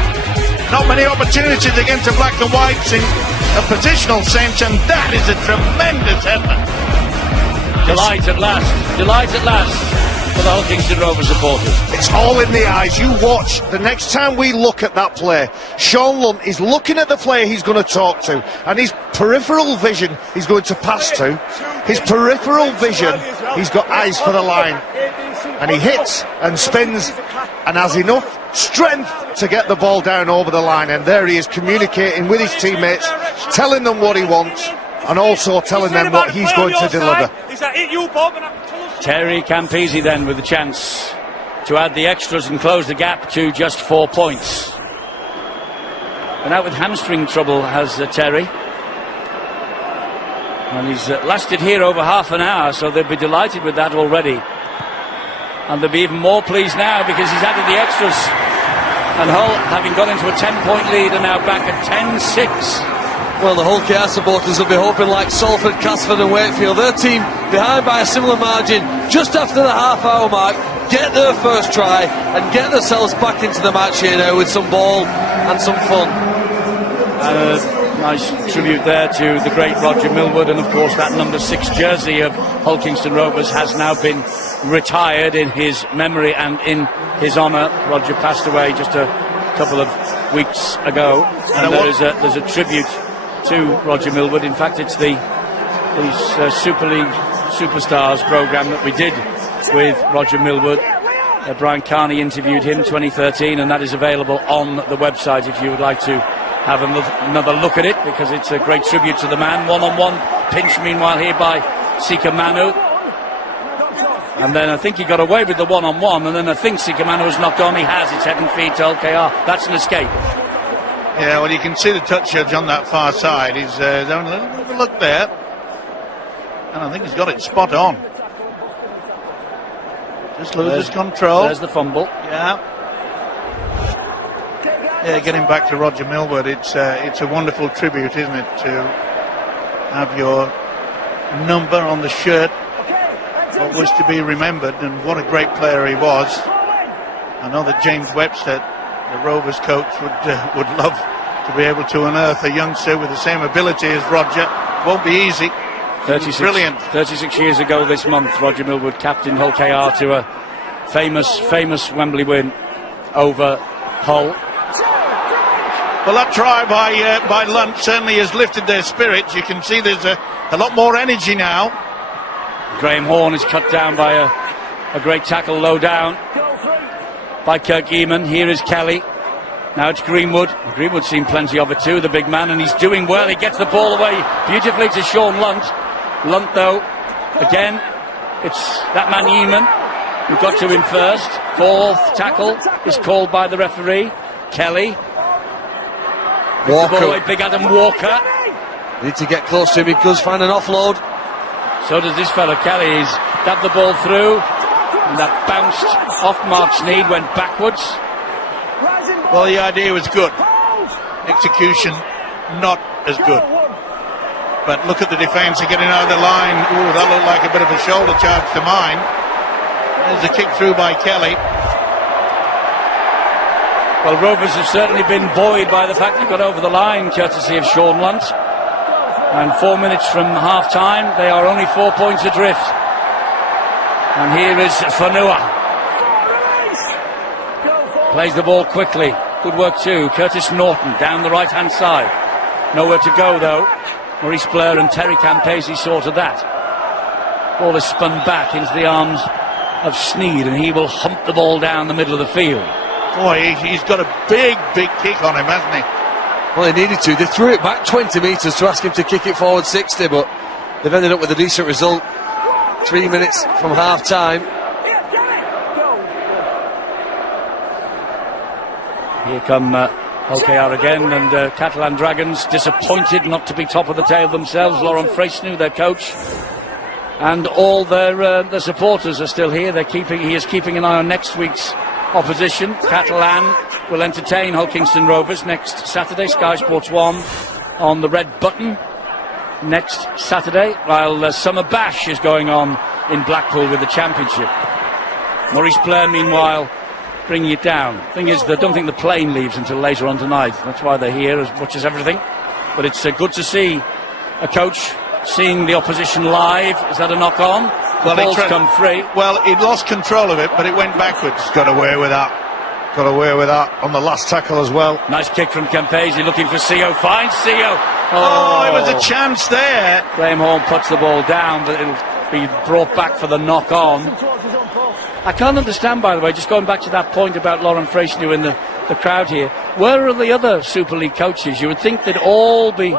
Not many opportunities against the black and whites in a positional sense, and that is a tremendous effort. Delight at last for the Hull Kingston Rovers supporters. It's all in the eyes. You watch. The next time we look at that play, Sean Lunt is looking at the player he's going to talk to, and his peripheral vision he's going to pass to. His peripheral vision, he's got eyes for the line, and he hits and spins and has enough strength to get the ball down over the line. And there he is communicating with his teammates, telling them what he wants, and also telling them what he's going to deliver. Terry Campese then with the chance to add the extras and close the gap to just 4 points. And out with hamstring trouble has Terry. And he's lasted here over half an hour, so they'll be delighted with that already. And they'll be even more pleased now because he's added the extras. And Hull, having got into a 10-point lead, are now back at 10-6. Well, the Hull KR supporters will be hoping like Salford, Casford and Wakefield, their team behind by a similar margin just after the half-hour mark, get their first try and get themselves back into the match here now with some ball and some fun. And a nice tribute there to the great Roger Millward, and of course that number 6 jersey of Hull Kingston Rovers has now been retired in his memory and in his honour. Roger passed away just a couple of weeks ago, and there's a tribute to Roger Millward. In fact, it's the Super League Superstars programme that we did with Roger Millward. Brian Carney interviewed him 2013, and that is available on the website if you would like to have another look at it, because it's a great tribute to the man. One-on-one pinch meanwhile here by Sika Manu. And then I think he got away with the one-on-one, and then I think Sikamano was knocked on. He has. It's head and feet to LKR. That's an escape. Yeah, well, you can see the touch judge on that far side. He's having a little bit of a look there. And I think he's got it spot on. Just loses control. There's the fumble. Yeah. Yeah, getting back to Roger Millward, it's a wonderful tribute, isn't it, to have your number on the shirt, what was to be remembered, and what a great player he was. I know that James Webster, the Rovers coach, would love to be able to unearth a youngster with the same ability as Roger. Won't be easy. 36, 36 years ago this month, Roger Millward captained Hull KR to a famous Wembley win over Hull. Well, that try by Lunt certainly has lifted their spirits. You can see there's a lot more energy now. Graham Horn is cut down by a great tackle low down by Kirk Eamon. Here is Kelly. Now it's Greenwood. Greenwood's seen plenty of it too, the big man, and he's doing well. He gets the ball away beautifully to Sean Lunt. Lunt, though, again, it's that man Eamon who got to him first. Fourth tackle is called by the referee. Kelly. Walker. Away, big Adam Walker. Need to get close to him. He does find an offload. So does this fellow Kelly. He's dabbed the ball through, and that bounced off Mark Sneed, went backwards. Well, the idea was good. Execution, not as good. But look at the defence, they're getting out of the line. Ooh, that looked like a bit of a shoulder charge to mine. There's a kick through by Kelly. Well, Rovers have certainly been buoyed by the fact they got over the line, courtesy of Sean Lunt. And 4 minutes from half-time, they are only 4 points adrift. And here is Fanua. Plays the ball quickly. Good work too. Curtis Norton down the right-hand side. Nowhere to go, though. Maurice Blair and Terry Campese sorted that. Ball is spun back into the arms of Sneed, and he will hump the ball down the middle of the field. Boy, he's got a big kick on him, hasn't he? Well, they needed to. They threw it back 20 metres to ask him to kick it forward 60, but they've ended up with a decent result. 3 minutes from half-time. Here come LKR again, and Catalan Dragons disappointed not to be top of the tail themselves. Laurent Fresneau, their coach, and all their supporters are still here. He is keeping an eye on next week's opposition. Catalan will entertain Hull Kingston Rovers next Saturday, Sky Sports 1 on the red button next Saturday, while Summer Bash is going on in Blackpool with the championship. Maurice Blair, meanwhile, bringing it down. Thing is, I don't think the plane leaves until later on tonight. That's why they're here as much as everything. But it's good to see a coach seeing the opposition live. Is that a knock-on? The ball's come free. Well, he lost control of it, but it went backwards. Got away with that. Got away with that on the last tackle as well. Nice kick from Campese, looking for Seo. Finds Seo. Oh, it was a chance there. Graham Horn puts the ball down, but it'll be brought back for the knock-on. I can't understand, by the way, just going back to that point about Laurent Fresneau in the crowd here. Where are the other Super League coaches? You would think they'd all be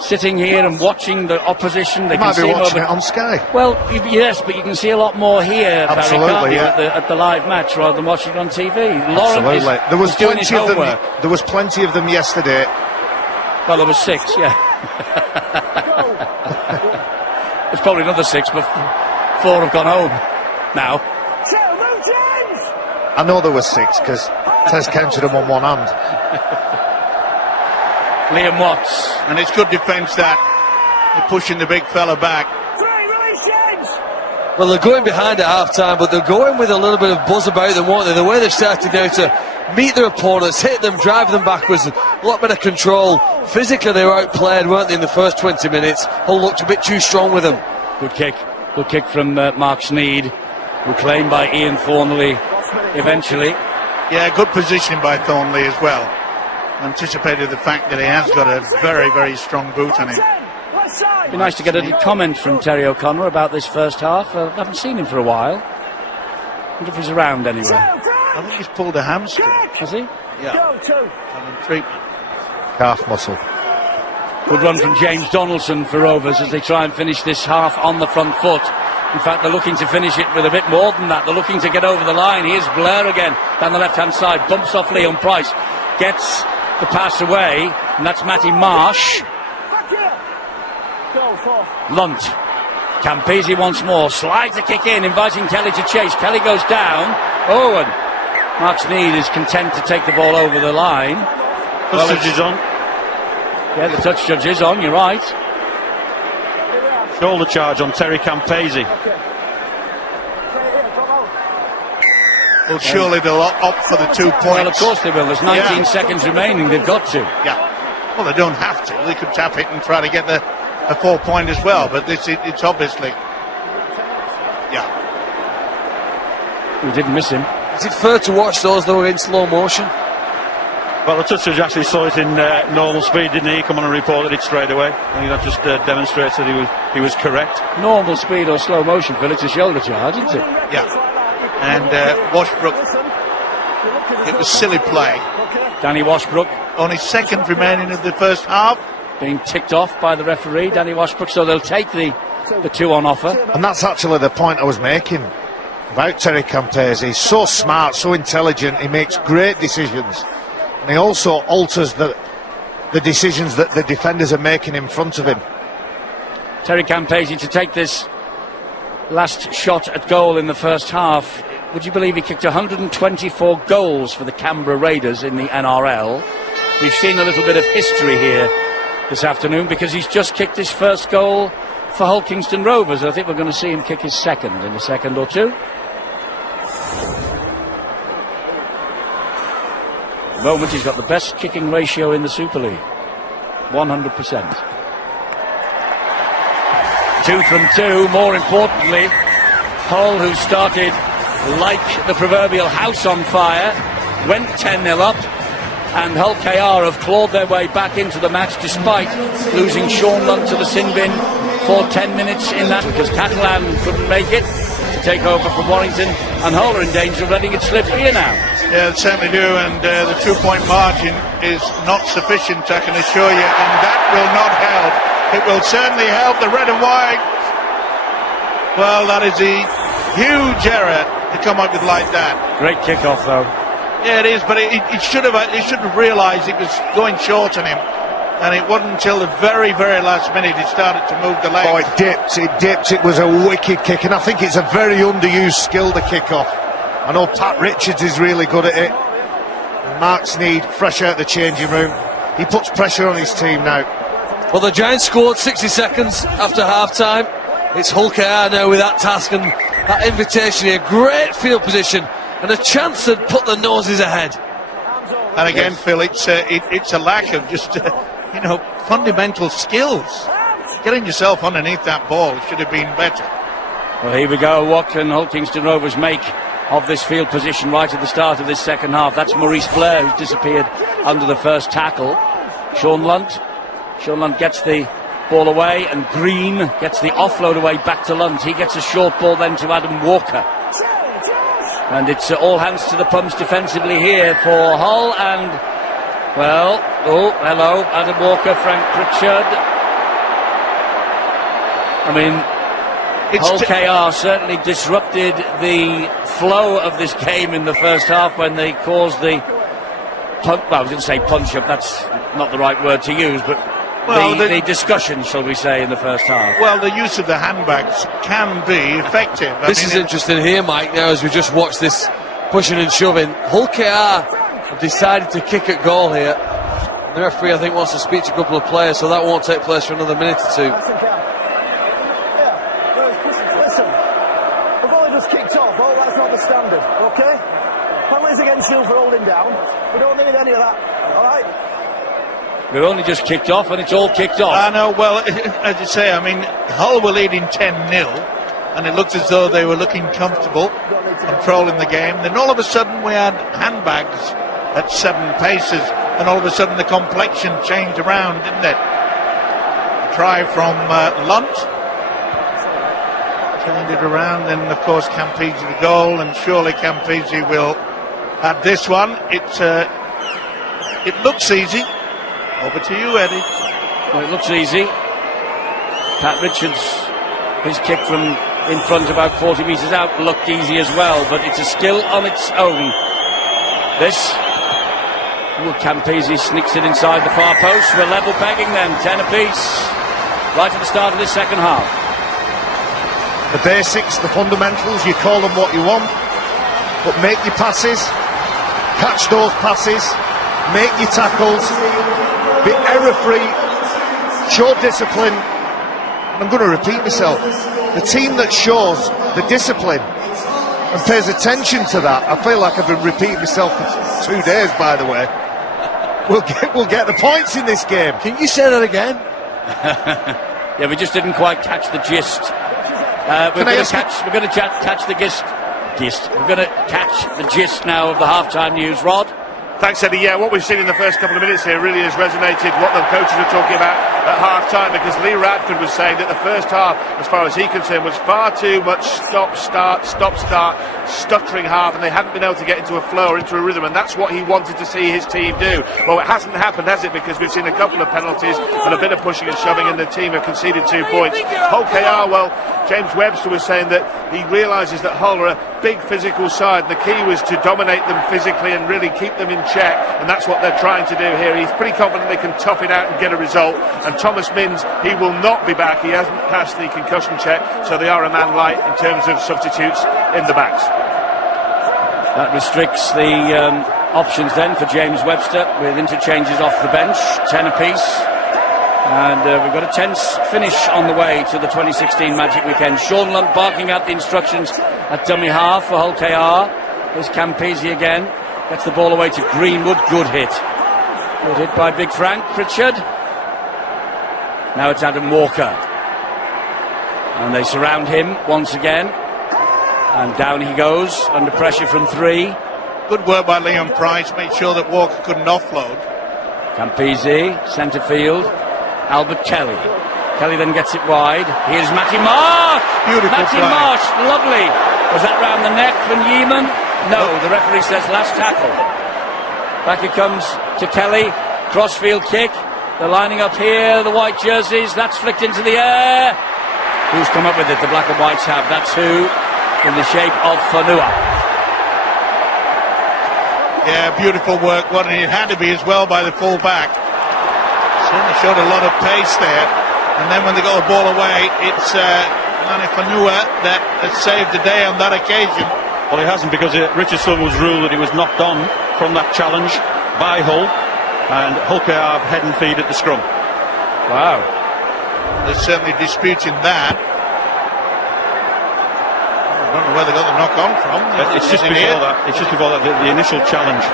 sitting here and watching the opposition. They might can be see watching it on Sky. Well, yes, but you can see a lot more here, Absolutely, Barry, can't you, yeah. at the live match rather than watching it on TV. Absolutely. There was doing his plenty of them. homework. There was plenty of them yesterday. Well, there was 6, yeah. There's probably another 6, but 4 have gone home now. I know there were 6 because Tez counted them on one hand. Liam Watts. And it's good defence that. They're pushing the big fella back. Well, they're going behind at half-time, but they're going with a little bit of buzz about them, won't they? The way they've started now to meet their opponents, hit them, drive them backwards, a lot better control. Physically, they were outplayed, weren't they, in the first 20 minutes? Hull looked a bit too strong with them. Good kick from Mark Sneed, reclaimed by Ian Thornley eventually. Yeah, good positioning by Thornley as well. Anticipated the fact that he has got a very, very strong boot on him. Be nice to get a comment from Terry O'Connor about this first half. I haven't seen him for a while. I wonder if he's around anywhere. I think he's pulled a hamstring. Has he? Yeah. Having treatment. Calf muscle. Good run from James Donaldson for Rovers as they try and finish this half on the front foot. In fact, they're looking to finish it with a bit more than that. They're looking to get over the line. Here's Blair again down the left-hand side. Bumps off Leon Price. Gets the pass away, and that's Matty Marsh. Lunt. Campese once more. Slides a kick in, inviting Kelly to chase. Kelly goes down. Oh, and Mark Sneed is content to take the ball over the line. The touch is on. Yeah, the touch judge is on, you're right. Shoulder charge on Terry Campese. Well, surely they'll opt for the 2 points. Well, of course they will. There's 19 seconds remaining. They've got to. Yeah. Well, they don't have to. They could tap it and try to get a 4 point as well. But it's obviously. Yeah. We didn't miss him. Is it fair to watch those though in slow motion? Well, the touch judge actually saw it in normal speed, didn't he? Come on and reported it straight away. I think that just demonstrates that he was correct. Normal speed or slow motion, Phil. It's a shoulder charge, isn't it? Yeah. And Washbrook, it was silly play. Danny Washbrook Only seconds remaining of the first half. being ticked off by the referee, Danny Washbrook, so they'll take the 2 on offer. And that's actually the point I was making about Terry Campese. He's so smart, so intelligent, he makes great decisions. And he also alters the decisions that the defenders are making in front of him. Terry Campese to take this last shot at goal in the first half. Would you believe he kicked 124 goals for the Canberra Raiders in the NRL? We've seen a little bit of history here this afternoon because he's just kicked his first goal for Hull Kingston Rovers. I think we're going to see him kick his second in a second or two. At the moment he's got the best kicking ratio in the Super League. 100%. 2 from 2. More importantly, Hull, who started like the proverbial house on fire, went 10-0 up, and Hull KR have clawed their way back into the match despite losing Sean Lunt to the sin bin for 10 minutes in that because Catalan couldn't make it to take over from Warrington, and Hull are in danger of letting it slip here now. Yeah, they certainly do, and the 2 point margin is not sufficient, I can assure you, and that will not help. It will certainly help the red and white. Well, that is a huge error to come up with like that. Great kick-off, though. Yeah, it is, but it should have realised it was going short on him, and it wasn't until the very, very last minute he started to move the legs. Oh, it dipped. It was a wicked kick, and I think it's a very underused skill, the kick-off. I know Pat Richards is really good at it. And Mark Sneed, fresh out the changing room. He puts pressure on his team now. Well, the Giants scored 60 seconds after half-time. It's Hull KR now with that task and that invitation here. Great field position and a chance to put the noses ahead. And again, Phil, it's a lack of just fundamental skills. Getting yourself underneath that ball should have been better. Well, here we go. What can Hull Kingston Rovers make of this field position right at the start of this second half? That's Maurice Blair, who's disappeared under the first tackle. Sean Lunt gets the ball away, and Green gets the offload away back to Lunt. He gets a short ball then to Adam Walker. And it's all hands to the pumps defensively here for Hull. And, well, oh, hello, Adam Walker, Frank Pritchard. I mean, Hull KR certainly disrupted the flow of this game in the first half when they caused the I was going to say punch-up, that's not the right word to use, but the discussion, shall we say, in the first half. Well, the use of the handbags can be effective. This is interesting here, Mike, now as we just watch this pushing and shoving. Hull KR have decided to kick at goal here. The referee, I think, wants to speak to a couple of players, so that won't take place for another minute or two. Listen, we've only just kicked off. Oh, that's not the standard, okay? Penalties against you for holding down. We don't need any of that, all right? We've only just kicked off, and it's all kicked off. I know, well, as you say, I mean, Hull were leading 10-0, and it looked as though they were looking comfortable, controlling the game. Then all of a sudden we had handbags at 7 paces, and all of a sudden the complexion changed around, didn't it? A try from Lunt. Turned it around, then of course Campese the goal, and surely Campese will add this one. It looks easy. Over to you, Eddie. Well, it looks easy. Pat Richards, his kick from in front about 40 metres out looked easy as well, but it's a skill on its own. This. Campese sneaks it inside the far post. We're level pegging them, 10 apiece, right at the start of this second half. The basics, the fundamentals, you call them what you want, but make your passes, catch those passes, make your tackles, be error-free, show discipline. I'm going to repeat myself. The team that shows the discipline and pays attention to that, I feel like I've been repeating myself for 2 days, by the way, we'll get the points in this game. Can you say that again? Yeah, we just didn't quite catch the gist. We're going to catch the gist. We're going to catch the gist now of the halftime news. Rod? Thanks, Eddie. Yeah, what we've seen in the first couple of minutes here really has resonated what the coaches are talking about at half-time, because Lee Radford was saying that the first half, as far as he concerned, was far too much stop-start, stuttering half, and they hadn't been able to get into a flow or into a rhythm, and that's what he wanted to see his team do. Well, it hasn't happened, has it? Because we've seen a couple of penalties and a bit of pushing and shoving, and the team have conceded 2 points. Hull KR, well, James Webster was saying that he realises that Hull are a big physical side. The key was to dominate them physically and really keep them in check, and that's what they're trying to do here. He's pretty confident they can top it out and get a result, and Thomas Minns, he will not be back. He hasn't passed the concussion check, so they are a man light in terms of substitutes in the backs. That restricts the options then for James Webster, with interchanges off the bench, 10 apiece. And we've got a tense finish on the way to the 2016 Magic Weekend. Sean Lunt barking out the instructions at dummy half for Hull KR. There's Campese again. Gets the ball away to Greenwood. Good hit. Good hit by Big Frank Pritchard. Now it's Adam Walker. And they surround him once again. And down he goes, under pressure from 3. Good work by Liam Price, made sure that Walker couldn't offload. Campese, centre field. Albert Kelly. Kelly then gets it wide. Here's Matty Marsh. Beautiful Matty play. Marsh, lovely. Was that round the neck from Yeaman? No, the referee says last tackle. Back it comes to Kelly. Crossfield kick. They're lining up here, the white jerseys. That's flicked into the air. Who's come up with it? The black and whites have. That's who, in the shape of Fanua. Yeah, beautiful work. What it had to be as well by the full-back. Certainly showed a lot of pace there. And then when they got the ball away, it's Mane Fanua that has saved the day on that occasion. Well, he hasn't, because Richard Silverwood's ruled that he was knocked on from that challenge by Hull, and Hull KR have head and feet at the scrum. Wow. They're certainly disputing that. I don't know where they got the knock on from. It's just before that. It's just before that, the initial challenge.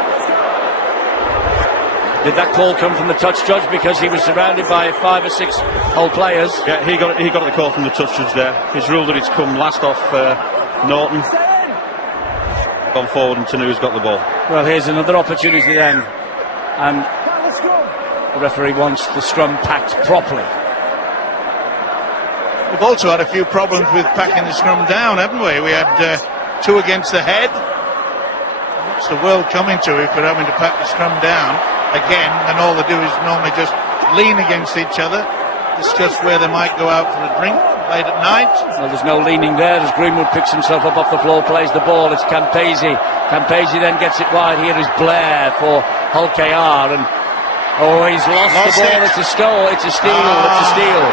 Did that call come from the touch judge because he was surrounded by 5 or 6 Hull players? Yeah, he got the call from the touch judge there. He's ruled that it's come last off Norton. Gone forward and Tanu's got the ball. Well, here's another opportunity then. And the referee wants the scrum packed properly. We've also had a few problems with packing the scrum down, haven't we? We had 2 against the head. What's the world coming to if we're having to pack the scrum down again, and all they do is normally just lean against each other, discuss where they might go out for a drink late at night. Well, there's no leaning there as Greenwood picks himself up off the floor, plays the ball. It's Campese. Campese then gets it wide. Here is Blair for Hull KR, and he's lost the ball. It's a steal. It's a steal.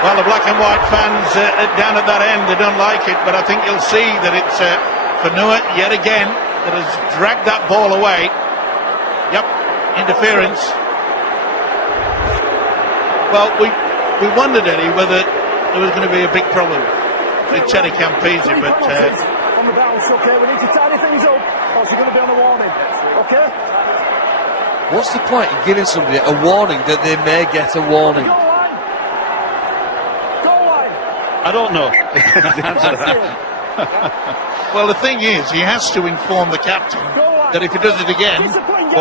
Well, the black and white fans down at that end, they don't like it, but I think you'll see that it's Fanua yet again that has dragged that ball away. Yep, interference. Well, we wondered, Eddie, whether there was going to be a big problem with Teddy Campese, but on the bounce, okay, we need to tidy things up, or she's going to be on a warning, okay? What's the point in giving somebody a warning that they may get a warning? Go line. I don't know. well, the thing is, he has to inform the captain that if he does it again,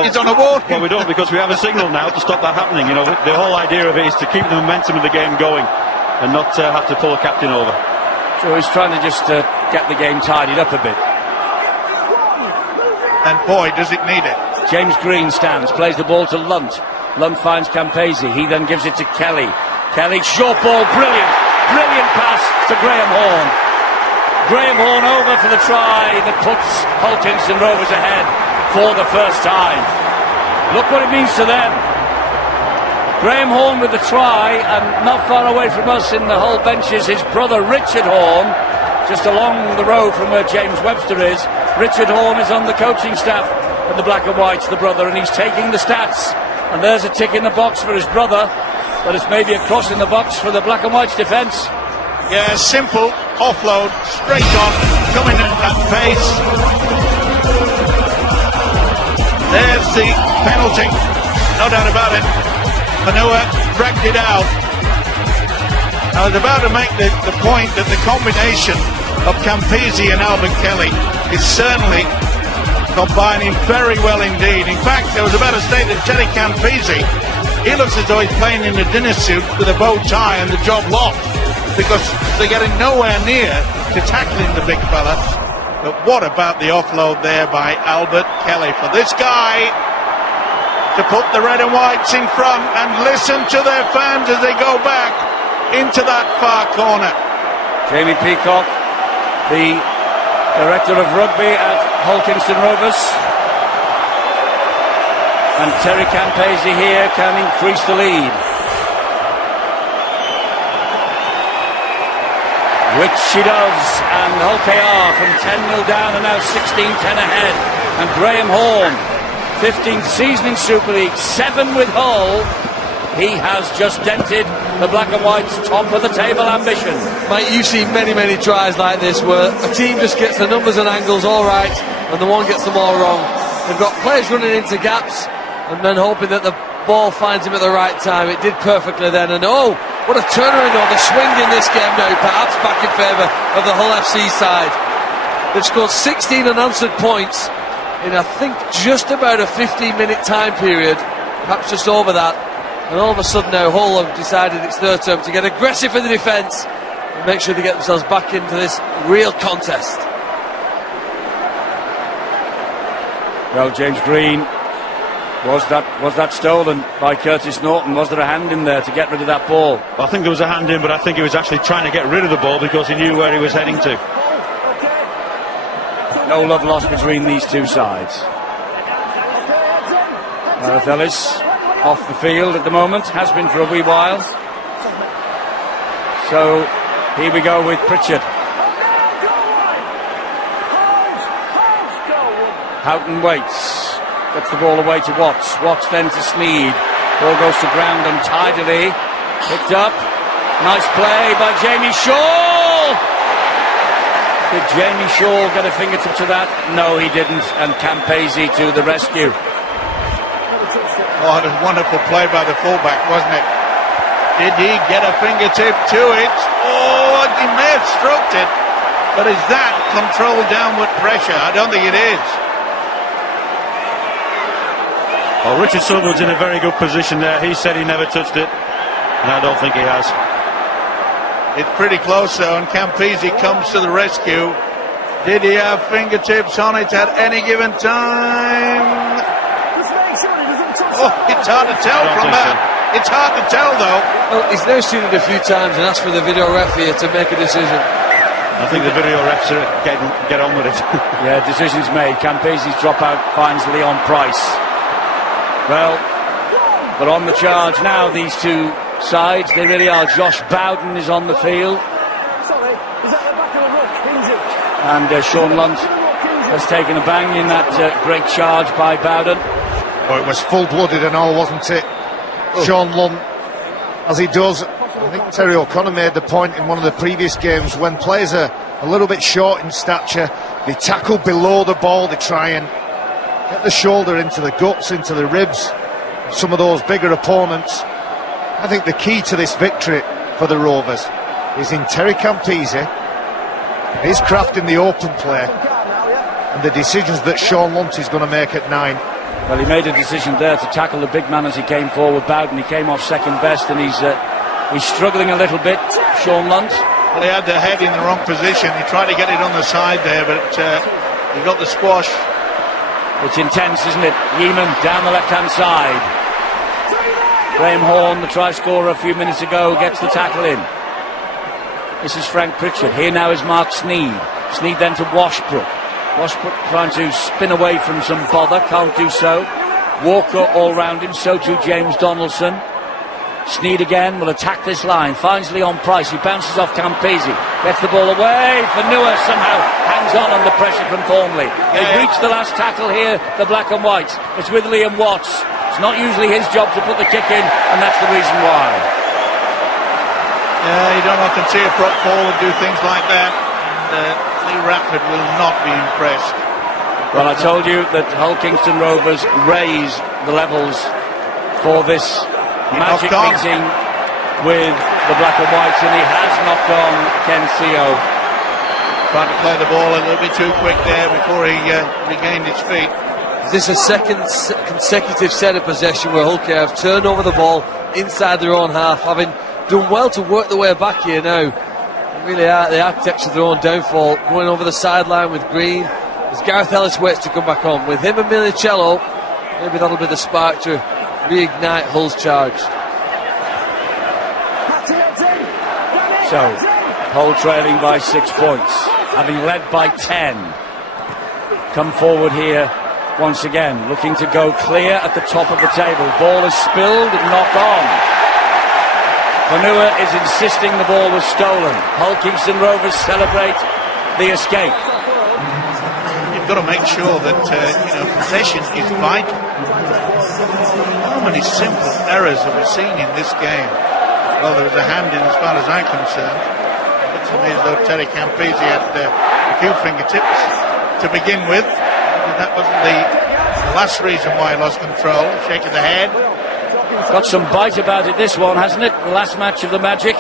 he's on a warning. Well, we don't, because we have a signal now to stop that happening. You know, the whole idea of it is to keep the momentum of the game going and not have to pull a captain over. So he's trying to just get the game tidied up a bit. And boy, does it need it. James Green stands, plays the ball to Lunt. Lunt finds Campese. He then gives it to Kelly. Kelly, short ball, brilliant. brilliant pass to Graham Horn. Graham Horn over for the try that puts Hull Kingston Rovers ahead for the first time. Look what it means to them. Graham Horn with the try, and not far away from us in the Hull benches, his brother Richard Horn, just along the road from where James Webster is. Richard Horn is on the coaching staff at the Black and Whites, the brother, and he's taking the stats. And there's a tick in the box for his brother, but it's maybe a cross in the box for the Black and Whites defence. Yeah, simple offload, straight on, coming at that pace. There's the penalty, no doubt about it. Manua dragged it out. I was about to make the point that the combination of Campese and Albert Kelly is certainly combining very well indeed. In fact, I was about to say that Terry Campese, he looks as though he's playing in a dinner suit with a bow tie and the job locked, because they're getting nowhere near to tackling the big fella. But what about the offload there by Albert Kelly for this guy to put the red and whites in front and listen to their fans as they go back into that far corner. Jamie Peacock, the director of rugby at Hull Kingston Rovers, and Terry Campese here can increase the lead, which she does, and Hull KR from 10-0 down and now 16-10 ahead. And Graham Horn, 15th season in Super League, 7 with Hull. He has just dented the Black and White's top of the table ambition. Mate, you've seen many tries like this where a team just gets the numbers and angles all right and the one gets them all wrong. They've got players running into gaps and then hoping that the ball finds him at the right time. It did perfectly then, and oh, what a turnaround on the swing in this game now, perhaps back in favour of the Hull FC side. They've scored 16 unanswered points in, I think, just about a 15-minute time period, perhaps just over that. And all of a sudden now Hull have decided it's their turn to get aggressive in the defence and make sure they get themselves back into this real contest. Well, James Green, was that stolen by Curtis Norton? Was there a hand in there to get rid of that ball? Well, I think there was a hand in, but I think he was actually trying to get rid of the ball because he knew where he was heading to. No love lost between these two sides. Gareth Ellis off the field at the moment, has been for a wee while. So here we go with Pritchard. Houghton waits, gets the ball away to Watts. Watts then to Sneed. Ball goes to ground untidily. Picked up. Nice play by Jamie Shaw. Did Jamie Shaw get a fingertip to that? No, he didn't. And Campese to the rescue. Oh, it was a wonderful play by the fullback, wasn't it? Did he get a fingertip to it? Oh, he may have stroked it, but is that controlled downward pressure? I don't think it is. Well, Richard Silverwood's in a very good position there. He said he never touched it, and I don't think he has. It's pretty close though, and Campese comes to the rescue. Did he have fingertips on it at any given time? Oh, it's hard to tell from that. So. It's hard to tell though. Well, he's now seen it a few times and asked for the video ref here to make a decision. I think the video refs are get on with it. Yeah, decision's made. Campese's dropout finds Leon Price. Well, but on the charge now, these two sides, they really are. Josh Bowden is on the field. And Sean Lunt has taken a bang in that great charge by Bowden. Oh, it was full-blooded and all, wasn't it? Sean Lunt, as he does. I think Terry O'Connor made the point in one of the previous games, when players are a little bit short in stature, they tackle below the ball, they try and get the shoulder into the guts, into the ribs of some of those bigger opponents. I think the key to this victory for the Rovers is in Terry Campese, his craft in the open play, and the decisions that Sean Lunt is going to make at 9. Well, he made a decision there to tackle the big man as he came forward. Bowden, he came off second best, and he's struggling a little bit, Sean Lunt. Well, he had the head in the wrong position. He tried to get it on the side there, but he got the squash. It's intense, isn't it? Yeaman down the left-hand side. Graham Horn, the try scorer a few minutes ago, gets the tackle in. This is Frank Pritchard. Here now is Mark Sneed. Sneed then to Washbrook. Washbrook trying to spin away from some bother, can't do so. Walker all round him, so too James Donaldson. Sneed again will attack this line, finds Leon Price, he bounces off Campese, gets the ball away, Fanua somehow hangs on under pressure from Thornley. They've reached the last tackle here, the black and whites. It's with Liam Watts. It's not usually his job to put the kick in, and that's the reason why. Yeah, you don't often see a prop forward do things like that, and Lee Radford will not be impressed. Well, I told you that Hull Kingston Rovers raise the levels for this magic meeting with the black and whites, and he has knocked on Ken Seo. Tried to play the ball a little bit too quick there before he regained his feet. Is this a second consecutive set of possession where Hull have turned over the ball inside their own half, having done well to work their way back here now? They really are the architects of their own downfall, going over the sideline with Green as Gareth Ellis waits to come back on. With him and Milicello, maybe that'll be the spark to reignite Hull's charge. So, Hull trailing by 6 points, having led by 10. Come forward here once again, looking to go clear at the top of the table. Ball is spilled, knock on. Fanua is insisting the ball was stolen. Hull Kingston Rovers celebrate the escape. You've got to make sure that possession is vital. How many simple errors have we seen in this game? Well, there was a hand in as far as I'm concerned. It looks to me as though Terry Campese had a few fingertips to begin with. That wasn't the last reason why he lost control. Shake of the head. Got some bite about it, this one, hasn't it? The last match of the Magic.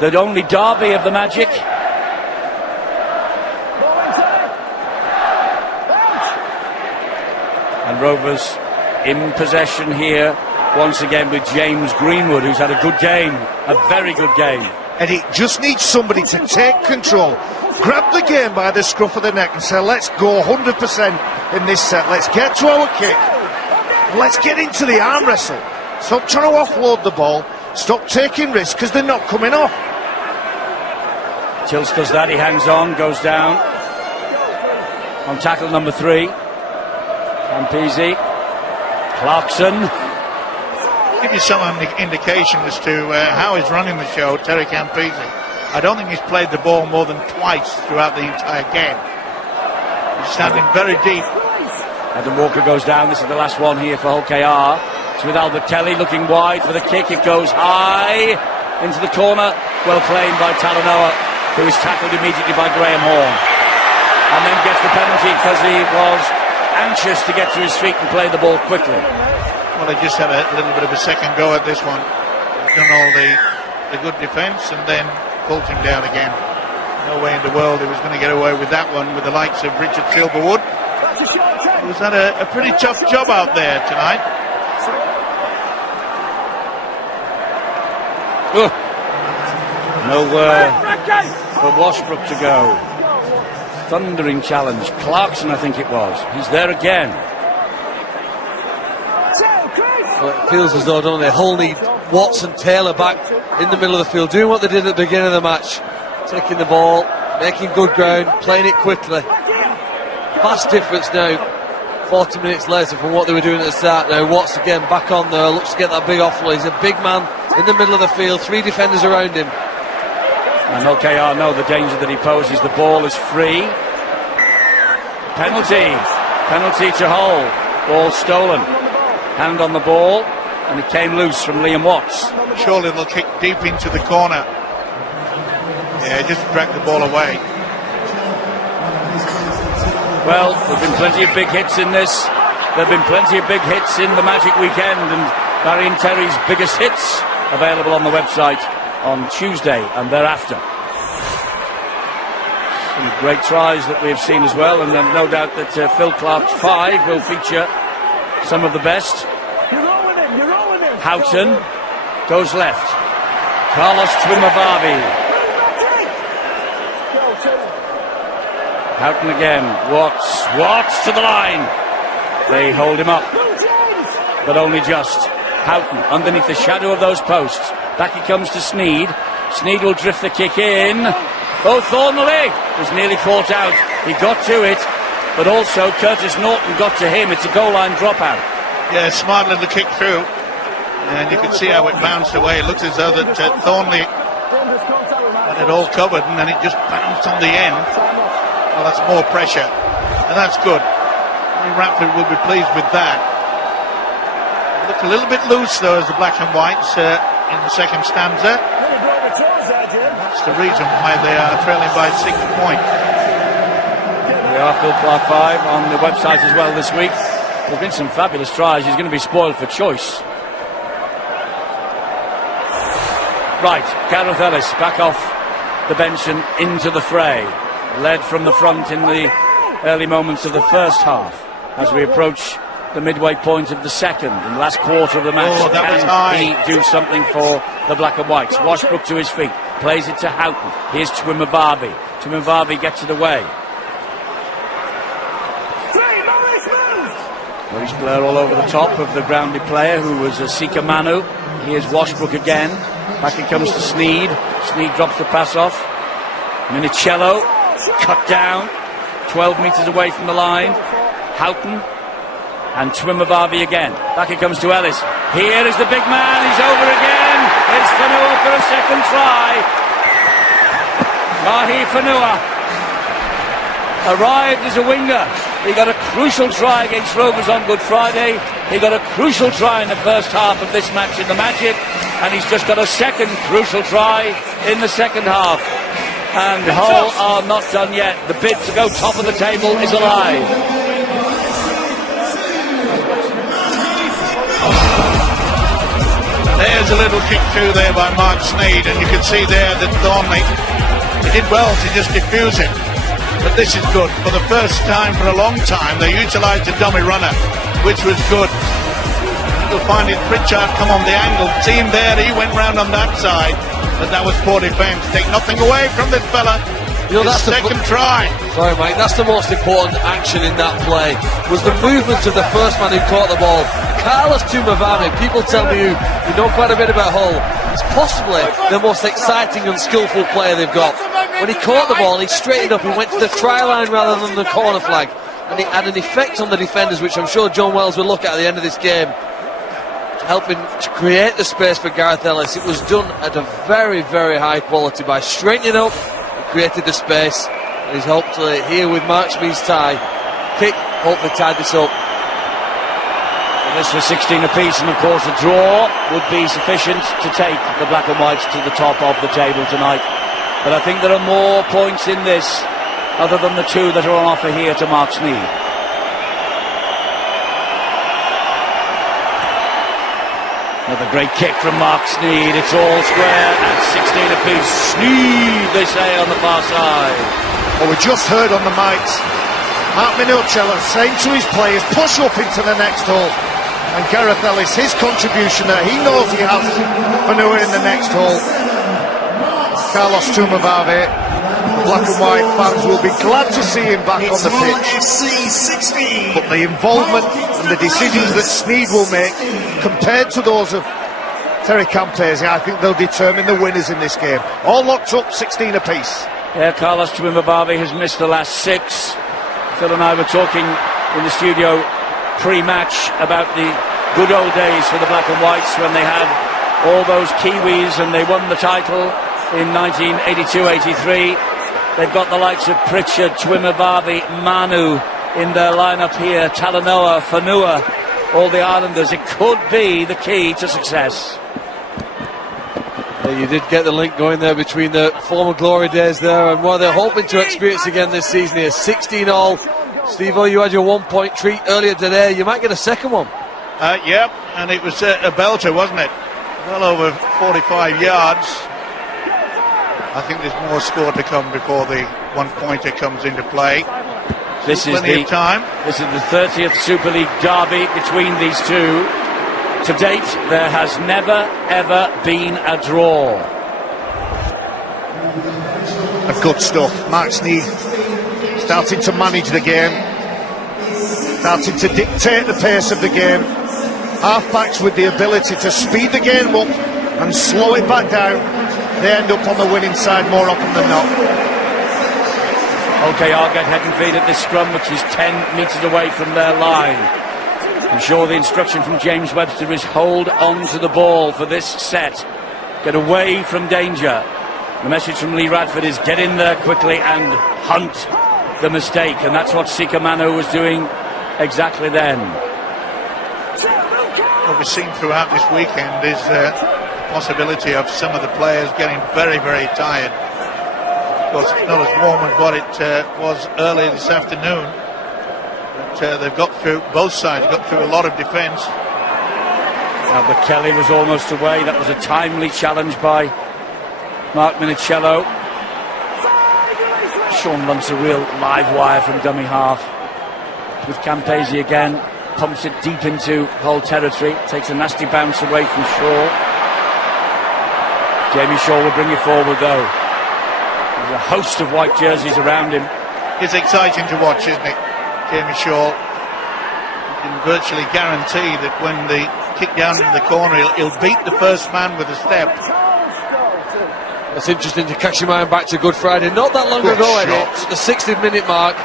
The only derby of the Magic. And Rovers in possession here once again with James Greenwood, who's had a good game, a very good game. And it just needs somebody to take control, grab the game by the scruff of the neck and say, let's go 100% in this set, let's get to our kick, let's get into the arm wrestle. Stop trying to offload the ball, stop taking risks because they're not coming off. Tills does that, he hangs on, goes down on tackle number 3. Campese, Clarkson. Give you some indication as to how he's running the show, Terry Campese. I don't think he's played the ball more than twice throughout the entire game. He's standing very deep. Adam Walker goes down. This is the last one here for Hull KR. It's with Albert Kelly looking wide for the kick. It goes high into the corner. Well claimed by Talanoa, who is tackled immediately by Graham Horn. And then gets the penalty because he was anxious to get to his feet and play the ball quickly. Well, they just had a little bit of a second go at this one. They've done all the good defence and then pulled him down again. No way in the world he was going to get away with that one with the likes of Richard Silverwood. He's had a pretty tough job out there tonight. Nowhere for Washbrook to go. Thundering challenge. Clarkson, I think it was. He's there again. Well, it feels as though, don't they, Hull need Watts and Taylor back in the middle of the field, doing what they did at the beginning of the match, taking the ball, making good ground, playing it quickly. Vast difference now, 40 minutes later from what they were doing at the start. Now Watts again back on there, looks to get that big offload. He's a big man in the middle of the field, 3 defenders around him. And OKR know the danger that he poses. The ball is free. Penalty to Hull. Ball stolen. Hand on the ball, and it came loose from Liam Watts. Surely they'll kick deep into the corner. Yeah, just drag the ball away. Well, there have been plenty of big hits in this. There have been plenty of big hits in the Magic weekend, and Barry and Terry's biggest hits available on the website on Tuesday and thereafter. Some great tries that we have seen as well, and no doubt that Phil Clark's 5 will feature some of the best. Houghton goes left. Carlos Twimavavi. Houghton again. Watts to the line. They hold him up, but only just. Houghton underneath the shadow of those posts. Back he comes to Sneed. Sneed will drift the kick in. Oh, Thornley was nearly caught out. He got to it, but also Curtis Norton got to him. It's a goal line dropout. Yeah, smart little kick through. And you can see how it bounced away. It looks as though that Thornley had it all covered, and then it just bounced on the end. Well, that's more pressure, and that's good. Radford will be pleased with that. It looked a little bit loose, though, as the black and whites in the second stanza. That's the reason why they are trailing by 6 points. We are Phil Clark 5 on the website as well this week. There's been some fabulous tries. He's going to be spoiled for choice. Right, Gareth Ellis back off the bench and into the fray. Led from the front in the early moments of the first half. As we approach the midway point of the second and last quarter of the match, that can he do something for the black and whites? Washbrook to his feet, plays it to Houghton. Here's Twimavavi. Twimavavi gets it away. Maurice Blair all over the top of the grounded player who was Sika Manu. Here's Washbrook again. Back it comes to Sneed. Sneed drops the pass off. Minicello cut down 12 metres away from the line. Houghton and Twimavavi again. Back it comes to Ellis. Here is the big man. He's over again. It's Fanua for a second try. Mahi Fanua arrived as a winger. He got a crucial try against Rovers on Good Friday. He got a crucial try in the first half of this match in the Magic, and he's just got a second crucial try in the second half. And Hull are not done yet. The bid to go top of the table is alive. There's a little kick through there by Mark Sneed, and you can see there that Thornley, he did well to just diffuse it. But this is good. For the first time for a long time, they utilised a dummy runner, which was good. You'll find it Pritchard come on the angle. Team there, he went round on that side, but that was poor defence. Take nothing away from this fella. You know, that's the second try. Sorry, Mike, that's the most important action in that play, was the movement of the first man who caught the ball. Carlos Twimavavi, people tell me you know quite a bit about Hull, it's possibly the most exciting and skillful player they've got. When he caught the ball, he straightened up, he went to the try line rather than the corner flag, and it had an effect on the defenders, which I'm sure John Wells will look at the end of this game, helping to create the space for Gareth Ellis. It was done at a very, very high quality by straightening up, created the space, and he's hopefully here with Mark Smee's tie. Kick, hopefully tied this up. And this was 16 apiece, and of course a draw would be sufficient to take the black and whites to the top of the table tonight. But I think there are more points in this other than the two that are on offer here to Mark Sneed. Another great kick from Mark Sneed. It's all square at 16 apiece. Sneed, they say, on the far side. Well, we just heard on the mics Mark Minicello saying to his players, push up into the next hole. And Gareth Ellis, his contribution there, he knows he has Fanua in the next hole. Carlos Twimavavi, black and white fans will be glad to see him back on the pitch. But the involvement and the decisions that Sneed will make, compared to those of Terry Campese, I think they'll determine the winners in this game. All locked up, 16 apiece. Yeah, Carlos Twimavavi has missed the last 6. Phil and I were talking in the studio pre-match about the good old days for the black and whites when they had all those Kiwis and they won the title in 1982-83. They've got the likes of Pritchard, Twimavavi, Manu in their lineup here, Talanoa, Fanua, all the Islanders. It could be the key to success. Yeah, you did get the link going there between the former glory days there and what they're hoping to experience again this season here. 16-all. Steve-O, you had your 1 point treat earlier today. You might get a second one. Yep, and it was a belter, wasn't it? Well over 45 yards. I think there's more score to come before the 1 pointer comes into play. This is plenty of time. This is the 30th Super League derby between these two. To date, there has never, ever been a draw. Good stuff. Mark Sneed starting to manage the game, starting to dictate the pace of the game. Half-backs with the ability to speed the game up and slow it back down. they end up on the winning side more often than not. OKR get head and feet at this scrum, which is 10 metres away from their line. I'm sure the instruction from James Webster is hold on to the ball for this set. Get away from danger. The message from Lee Radford is get in there quickly and hunt the mistake. And that's what Sika Mano was doing exactly then. What we've seen throughout this weekend is the possibility of some of the players getting very, very tired. Of course, it's not as warm as what it was earlier this afternoon. But they've got through, both sides got through a lot of defence. Albert Kelly was almost away. That was a timely challenge by Mark Minicello. Sean Lunt's a real live wire from dummy half. With Campese again, pumps it deep into whole territory, takes a nasty bounce away from Shaw. Jamie Shaw will bring it forward though. There's a host of white jerseys around him. It's exciting to watch, isn't it? Jamie Shaw. You can virtually guarantee that when the kick down into the corner, he'll beat the first man with a step. It's interesting to catch your mind back to Good Friday. Not that long Good ago, shot. Eddie, the 60-minute mark.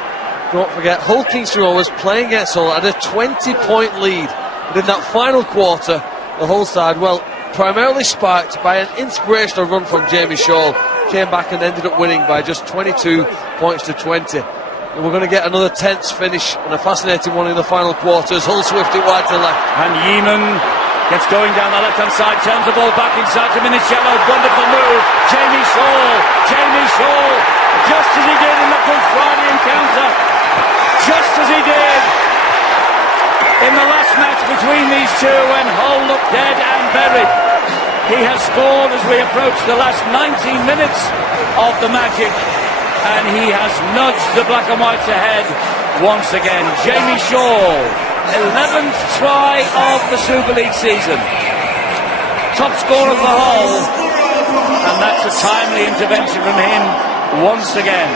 Don't forget, Hull Kingston Rovers playing against Hull had a 20-point lead. But in that final quarter, the Hull side, well, primarily sparked by an inspirational run from Jamie Shaw, came back and ended up winning by just 22 points to 20. And we're going to get another tense finish and a fascinating one in the final quarters. Hull swift it wide to left. And Yeaman gets going down the left-hand side, turns the ball back inside to Minicello. Wonderful move. Jamie Shaw, just as he did in the Good Friday encounter, just as he did in the last match between these two when Hull looked dead and buried. He has scored as we approach the last 19 minutes of the Magic, and he has nudged the Black and Whites ahead once again. Jamie Shaw, 11th try of the Super League season, top scorer for Hull, and that's a timely intervention from him once again.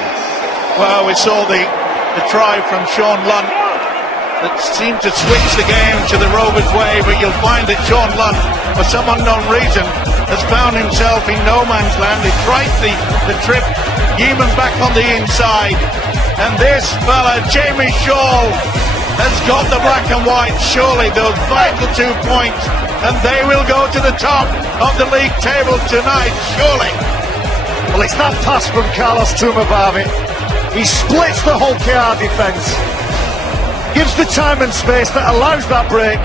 Well, we saw the try from Sean Lunt that seemed to switch the game to the Rovers' way, but you'll find that Sean Lunt, for some unknown reason, has found himself in no man's land. He tried the trip, Yeaman back on the inside, and this fella, Jamie Shaw, has got the Black and White, surely those vital 2 points, and they will go to the top of the league table tonight, surely. Well, it's that pass from Carlos Tumabave. He splits the Hull KR defence, gives the time and space that allows that break,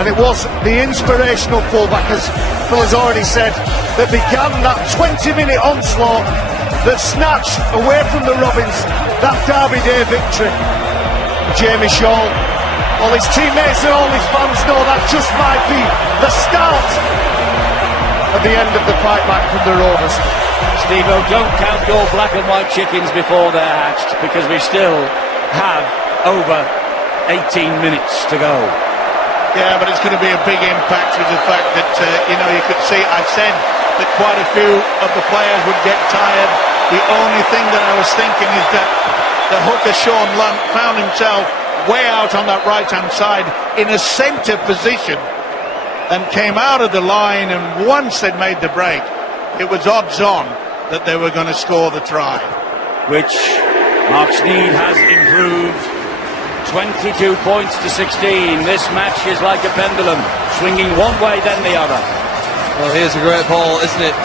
and it was the inspirational fullback, as Phil has already said, that began that 20-minute onslaught that snatched away from the Robins that Derby Day victory. Jamie Shaw, all his teammates and all his fans know that just might be the start of the end of the fight back from the Rovers. Steve-O, don't count your black and white chickens before they're hatched, because we still have over 18 minutes to go. Yeah, but it's going to be a big impact with the fact that, you could see, I've said that quite a few of the players would get tired. The only thing that I was thinking is that the hooker Sean Lunt found himself way out on that right-hand side in a centre position and came out of the line, and once they'd made the break, it was odds on that they were going to score the try. Which Mark Sneed has improved 22 points to 16. This match is like a pendulum, swinging one way then the other. Well, here's a great ball, isn't it?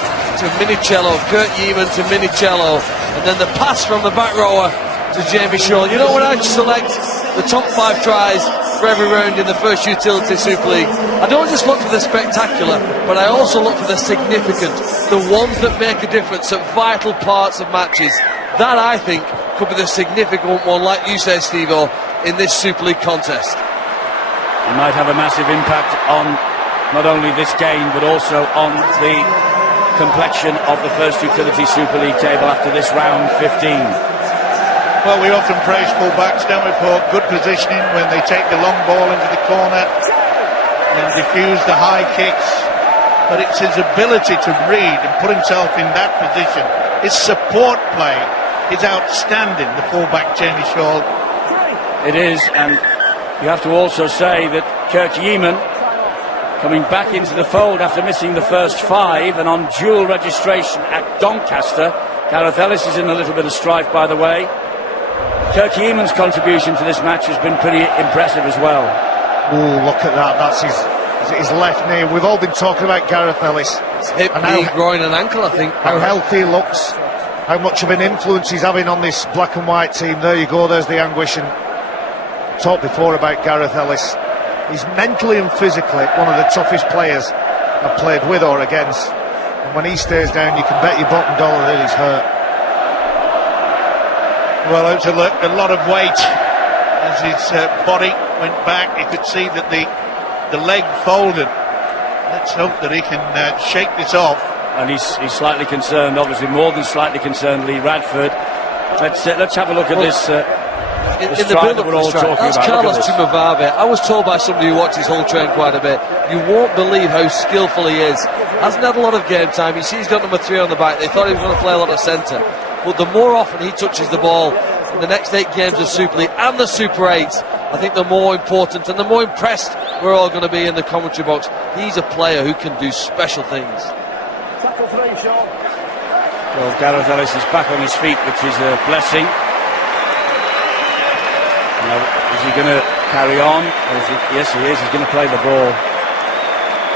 To Minicello, Kurt Yeaman to Minicello, and then the pass from the back rower to Jamie Shaw. You know, when I select the top 5 tries for every round in the first Utility Super League, I don't just look for the spectacular, but I also look for the significant, the ones that make a difference at vital parts of matches. That, I think, could be the significant one, like you say, Steve-O, in this Super League contest. It might have a massive impact on not only this game, but also on the complexion of the first Utility Super League table after this round 15. Well, we often praise full-backs, don't we, for good positioning when they take the long ball into the corner and diffuse the high kicks. But it's his ability to read and put himself in that position. His support play is outstanding, the full-back Jamie Shaw. It is, and you have to also say that Kurt Yeaman coming back into the fold after missing the first 5 and on dual registration at Doncaster. Gareth Ellis is in a little bit of strife, by the way. Kirky Eamon's contribution to this match has been pretty impressive as well. Oh, look at that. That's his left knee. We've all been talking about Gareth Ellis. Hip, knee, groin and ankle, I think. How healthy he looks, how much of an influence he's having on this black and white team. There you go, there's the anguish. And talked before about Gareth Ellis. He's mentally and physically one of the toughest players I've played with or against. And when he stays down, you can bet your bottom dollar that he's hurt. Well, it was a lot of weight as his body went back. You could see that the leg folded. Let's hope that he can shake this off. And he's slightly concerned, obviously more than slightly concerned, Lee Radford. Let's have a look at this. In the build-up we're all talking that's about. Carlos Chumavave. I was told by somebody who watches Hull train quite a bit, you won't believe how skillful he is. Hasn't had a lot of game time. You see he's got number 3 on the back. They thought he was going to play a lot of centre. But the more often he touches the ball in the next 8 games of Super League and the Super 8s, I think the more important and the more impressed we're all going to be in the commentary box. He's a player who can do special things. Tackle 3, Sean. Well, Gareth Ellis is back on his feet, which is a blessing. Now, is he going to carry on? Yes, he is. He's going to play the ball.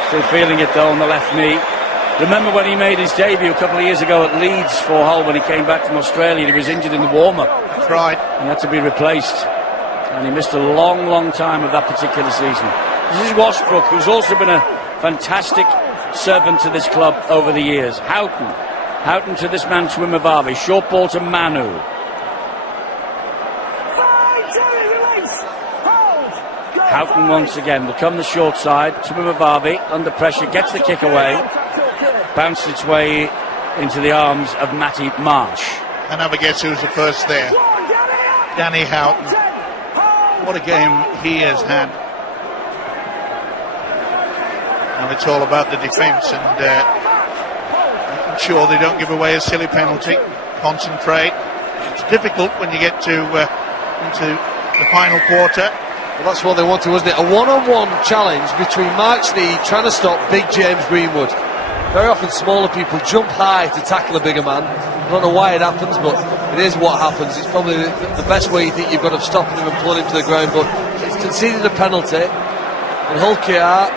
Still feeling it, though, on the left knee. Remember when he made his debut a couple of years ago at Leeds for Hull when he came back from Australia? He was injured in the warm-up. That's right. He had to be replaced. And he missed a long, long time of that particular season. This is Washbrook, who's also been a fantastic servant to this club over the years. Houghton to this man, Chumavave. Short ball to Manu. Houghton once again will come the short side. Chumavave under pressure, gets the kick away. Bounced its way into the arms of Matty Marsh. And have a guess who's the first there. Danny Houghton. What a game he has had. Now it's all about the defence and making sure they don't give away a silly penalty. Concentrate. It's difficult when you get to into the final quarter. Well, that's what they wanted, wasn't it? A one-on-one challenge between Mark Sneyd trying to stop big James Greenwood. Very often smaller people jump high to tackle a bigger man. I don't know why it happens, but it is what happens. It's probably the best way you think you've got of stopping him and pulling him to the ground, but it's conceded a penalty. And Hull KR,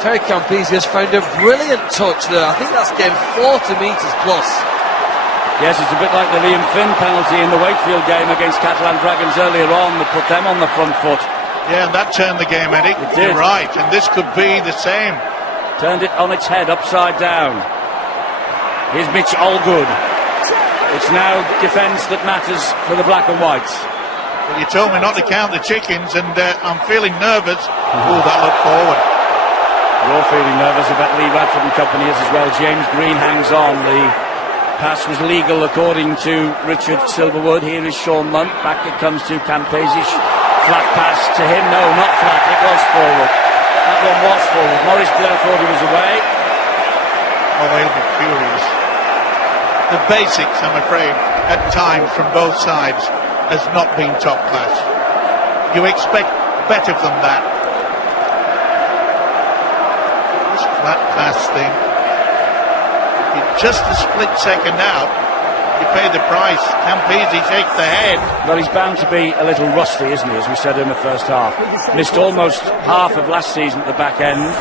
Terry Campese has found a brilliant touch there. I think that's getting 40 metres plus. Yes, it's a bit like the Liam Finn penalty in the Wakefield game against Catalan Dragons earlier on that put them on the front foot. Yeah, and that turned the game, Eddie. It did. You're right, and this could be the same. Turned it on its head, upside down. Here's Mitch Allgood. It's now defence that matters for the black and whites. Well, you told me not to count the chickens, and I'm feeling nervous. Oh, that looked forward. You're feeling nervous about Lee Radford and company as well. James Green hangs on. The pass was legal according to Richard Silverwood. Here is Sean Munt. Back it comes to Campese. Flat pass to him. No, not flat. It was forward. That one was forward. Maurice Blair thought he was away. Oh, he'll be furious. The basics, I'm afraid, at times from both sides has not been top class. You expect better from that. This flat pass thing. Just a split second out, you pay the price. Campese shakes the head. Well, he's bound to be a little rusty, isn't he, as we said in the first half. Missed almost half of last season at the back end.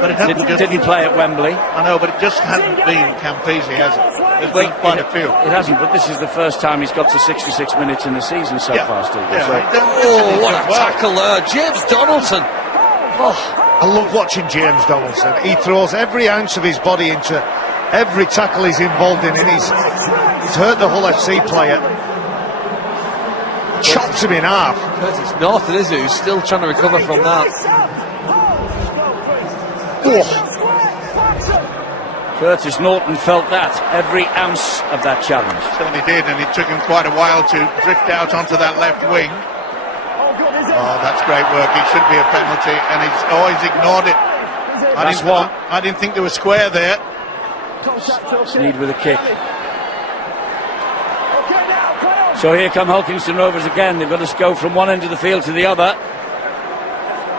But it hasn't Didn't play at Wembley. I know, but it just hasn't been Campese, has it? There's been quite a few. It hasn't, but this is the first time he's got to 66 minutes in the season so far, Steve. Yeah, So, Oh, what a tackle there. James Donaldson. Oh, I love watching James Donaldson. He throws every ounce of his body into every tackle he's involved in, and he's hurt the Hull FC player. Chops him in half. Curtis Norton, is it, who's still trying to recover from that. Oh, Curtis Norton felt that, every ounce of that challenge. Certainly did, and it took him quite a while to drift out onto that left wing. Oh, that's great work. It should be a penalty, and he's always ignored it. I didn't think they were square there. Sneyd with a kick. So here come Hulkingston Rovers again. They've got to go from one end of the field to the other.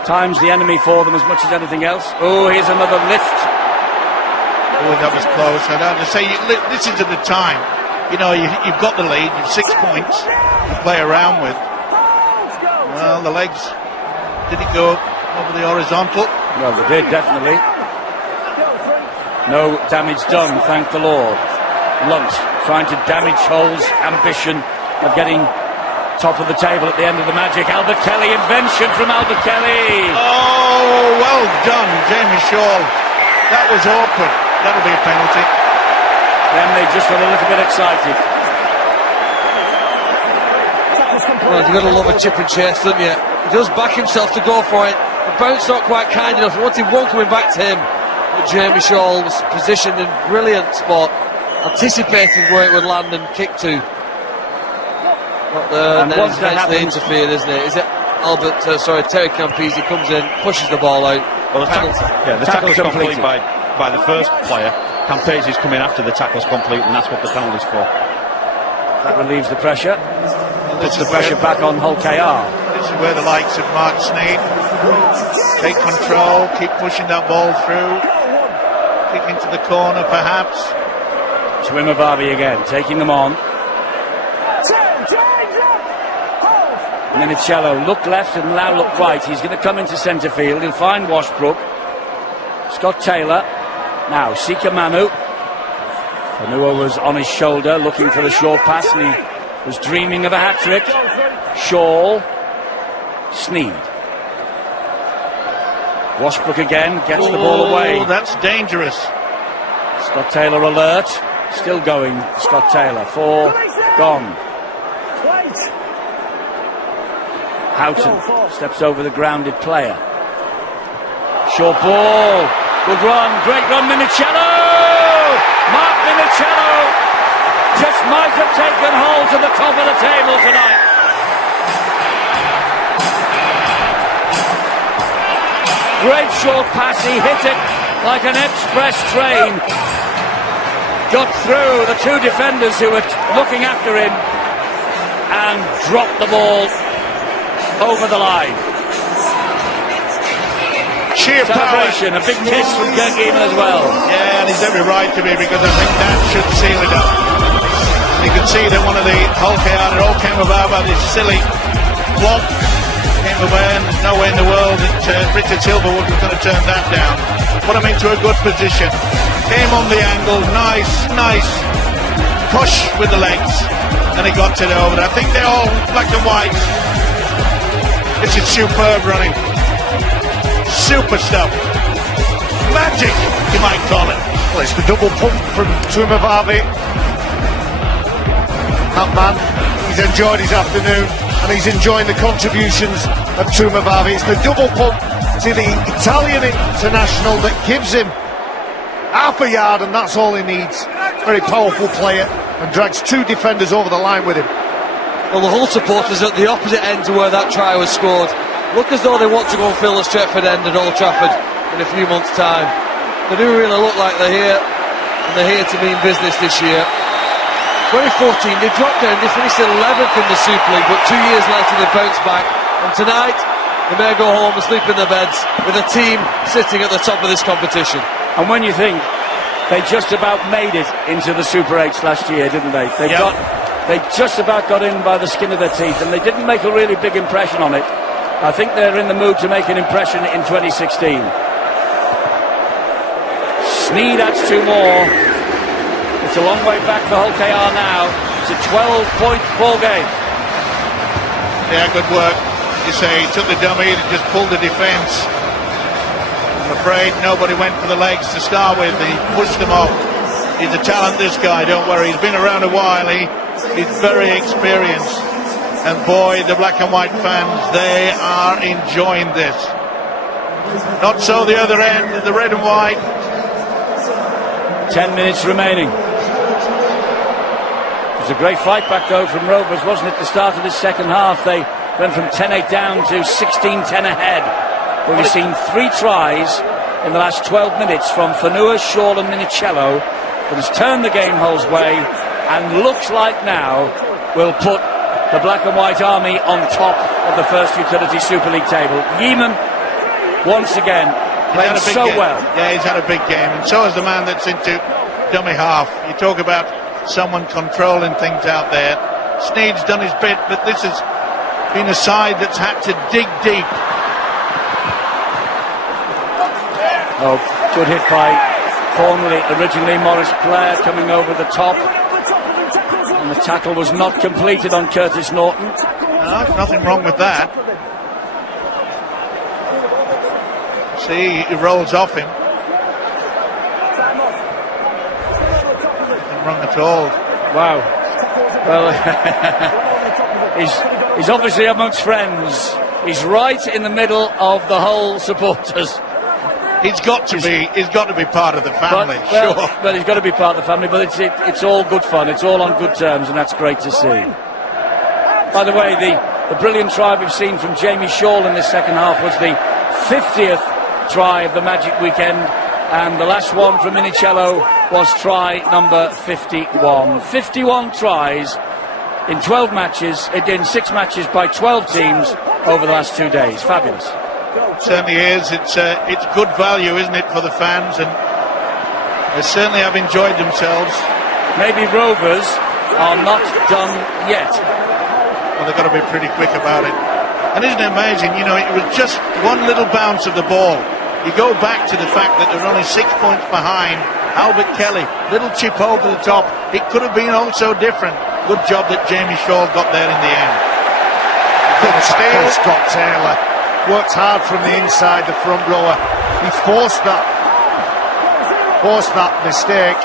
times the enemy for them as much as anything else. Oh, here's another lift. Oh, that was close. I'd have to say, this is at the time. You know, you've got the lead, you've 6 points to play around with. Well, the legs, did it go over the horizontal? Well, they did, definitely. No damage done, thank the Lord. Lunt trying to damage Hull's ambition of getting top of the table at the end of the Magic. Albert Kelly, invention from Albert Kelly. Oh, well done, Jamie Shaw. That was awkward. That'll be a penalty. Then they just got a little bit excited. Well, you've got to love a chip and chase, don't you? He does back himself to go for it. The bounce not quite kind enough. He wanted one coming back to him. But Jamie Shaw was positioned in brilliant spot, anticipating where it would land and kick to. But then once that eventually happens, interfered, isn't it? Is it Terry Campese comes in, pushes the ball out. Well, the tackle's complete completed by the first player. Campese's coming after the tackle's complete, and that's what the penalty's for. That relieves the pressure. Puts the pressure back on Hull KR. This is where the likes of Mark Sneyd take control, keep pushing that ball through, kick into the corner perhaps. Tuimavavi again, taking them on. Minicello looked left and now looked right. He's going to come into centre field. He'll find Washbrook. Scott Taylor. Now, Sika Manu. Fanua was on his shoulder looking for the short pass and he was dreaming of a hat-trick. Shaw. Sneyd. Washbrook again gets the ball away. Oh, that's dangerous. Scott Taylor alert. Still going, Scott Taylor. 4 gone. Houghton steps over the grounded player. Short ball. Good run. Great run, Minicello! Mark Minicello just might have taken hold to the top of the table tonight. Great short pass. He hit it like an express train. Got through the 2 defenders who were looking after him and dropped the ball over the line. Sheer Celebration, power. a big kiss from Kirk Eamon as well. Yeah, and he's every right to be, because I think that should seal it up. You can see that one of the Hull KR, it all came about by this silly flop. Came away, and there's no way in the world that Richard Silverwood was going to turn that down. Put him into a good position. Came on the angle, nice push with the legs, and he got it over. I think they're all black and white. This is superb running. Super stuff. Magic, you might call it. Well, it's the double pump from Tuimavavi. That man, he's enjoyed his afternoon and he's enjoying the contributions of Tuimavavi. It's the double pump to the Italian international that gives him half a yard, and that's all he needs. Very powerful player and drags 2 defenders over the line with him. Well, the Hull supporters at the opposite end to where that try was scored look as though they want to go and fill the Stretford end at Old Trafford in a few months' time. They do really look like they're here, and they're here to mean business this year. 2014, they dropped down, they finished 11th in the Super League, but 2 years later they bounced back, and tonight they may go home and sleep in their beds with a team sitting at the top of this competition. And when you think they just about made it into the Super 8s last year, didn't they? They just about got in by the skin of their teeth, and they didn't make a really big impression on it. I think they're in the mood to make an impression in 2016. Sneyd adds 2 more. It's a long way back for Hull KR now. It's a 12-point ball game. Yeah, good work. You say he took the dummy and just pulled the defence. I'm afraid nobody went for the legs to start with. He pushed them off. He's a talent, this guy, don't worry. He's been around a while. He's very experienced. And boy, the black and white fans, they are enjoying this. Not so the other end, the red and white. 10 minutes remaining. It was a great fight back though from Rovers, wasn't it? The start of the second half, they went from 10-8 down to 16-10 ahead. But we've seen 3 tries in the last 12 minutes from Fanua, Shaw and Minicello that has turned the game Hull's way and looks like now will put the Black and White Army on top of the First Utility Super League table. Yeeman once again, He's had playing a big so game. well. Yeah, he's had a big game, and so is the man that's into dummy half. You talk about someone controlling things out there. Snead's done his bit, but this has been a side that's had to dig deep. Oh, good hit by Thornley. Originally, Maurice Blair coming over the top. And the tackle was not completed on Curtis Norton. No, there's nothing wrong with that. See, he rolls off him. Nothing wrong at all. Wow. Well, he's obviously amongst friends. He's right in the middle of the whole supporters. He's got to be part of the family, Well, sure. well, he's got to be part of the family, but it's all good fun. It's all on good terms, and that's great to see. By the way, the brilliant try we've seen from Jamie Shaw in the second half was the 50th try of the Magic weekend, and the last one from Minicello was try number 51. 51 tries in 12 matches, in 6 matches by 12 teams over the last 2 days. Fabulous. Certainly is. It's good value, isn't it, for the fans, and they certainly have enjoyed themselves. Maybe Rovers are not done yet. Well, they've got to be pretty quick about it. And isn't it amazing? You know, it was just one little bounce of the ball. You go back to the fact that they're only 6 points behind Albert Kelly. Little chip over the top. It could have been also different. Good job that Jamie Shaw got there in the end. Good tackle, Scott Taylor. Worked hard from the inside, the front rower. He forced that mistake.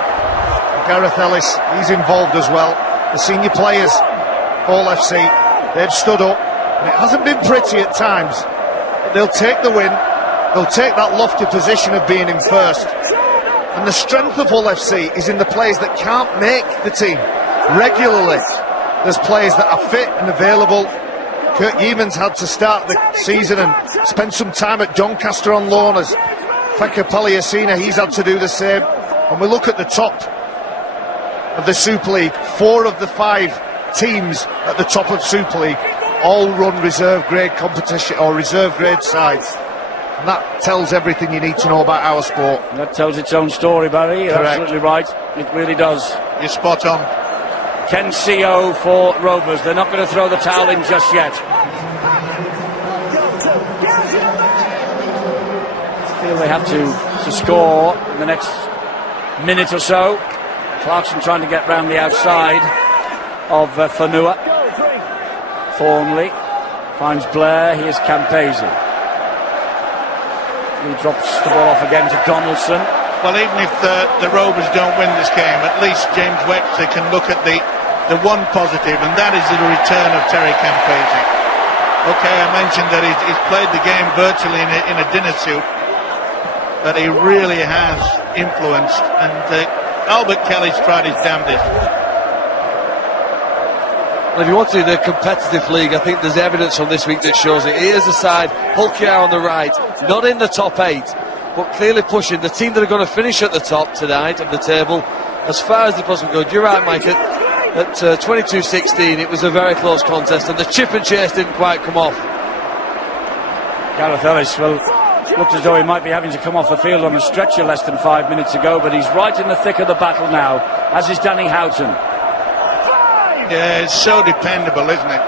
Gareth Ellis, he's involved as well. The senior players, All FC, they've stood up. And it hasn't been pretty at times, but they'll take the win. They'll take that lofty position of being in first. And the strength of Hull FC is in the players that can't make the team regularly. There's players that are fit and available. Kurt Yeamans had to start the season and spend some time at Doncaster on loan as Feka Paliasina, he's had to do the same. And we look at the top of the Super League, 4 of the 5 teams at the top of Super League all run reserve grade competition or reserve grade sides. And that tells everything you need to know about our sport. That tells its own story, Barry. You're Correct. absolutely right. It really does. You're spot on. Ken CO for Rovers. They're not going to throw the towel in just yet. I feel they have to score in the next minute or so. Clarkson trying to get round the outside of Fanua. Thornley finds Blair. Here's Campese. He drops the ball off again to Donaldson. Well, even if the Rovers don't win this game, at least James Webster can look at the one positive, and that is the return of Terry Campese. Okay, I mentioned that he's played the game virtually in a dinner suit, but he really has influenced, and Albert Kelly's tried his damnedest. Well, if you want to do the competitive league, I think there's evidence on this week that shows it. Here's the side, Hull KR on the right, not in the top 8, but clearly pushing the team that are going to finish at the top tonight of the table as far as they possibly go. You're right, Mike. At 22-16, it was a very close contest, and the chip and chase didn't quite come off. Gareth Ellis, well, looked as though he might be having to come off the field on a stretcher less than 5 minutes ago, but he's right in the thick of the battle now, as is Danny Houghton. Yeah, it's so dependable, isn't it?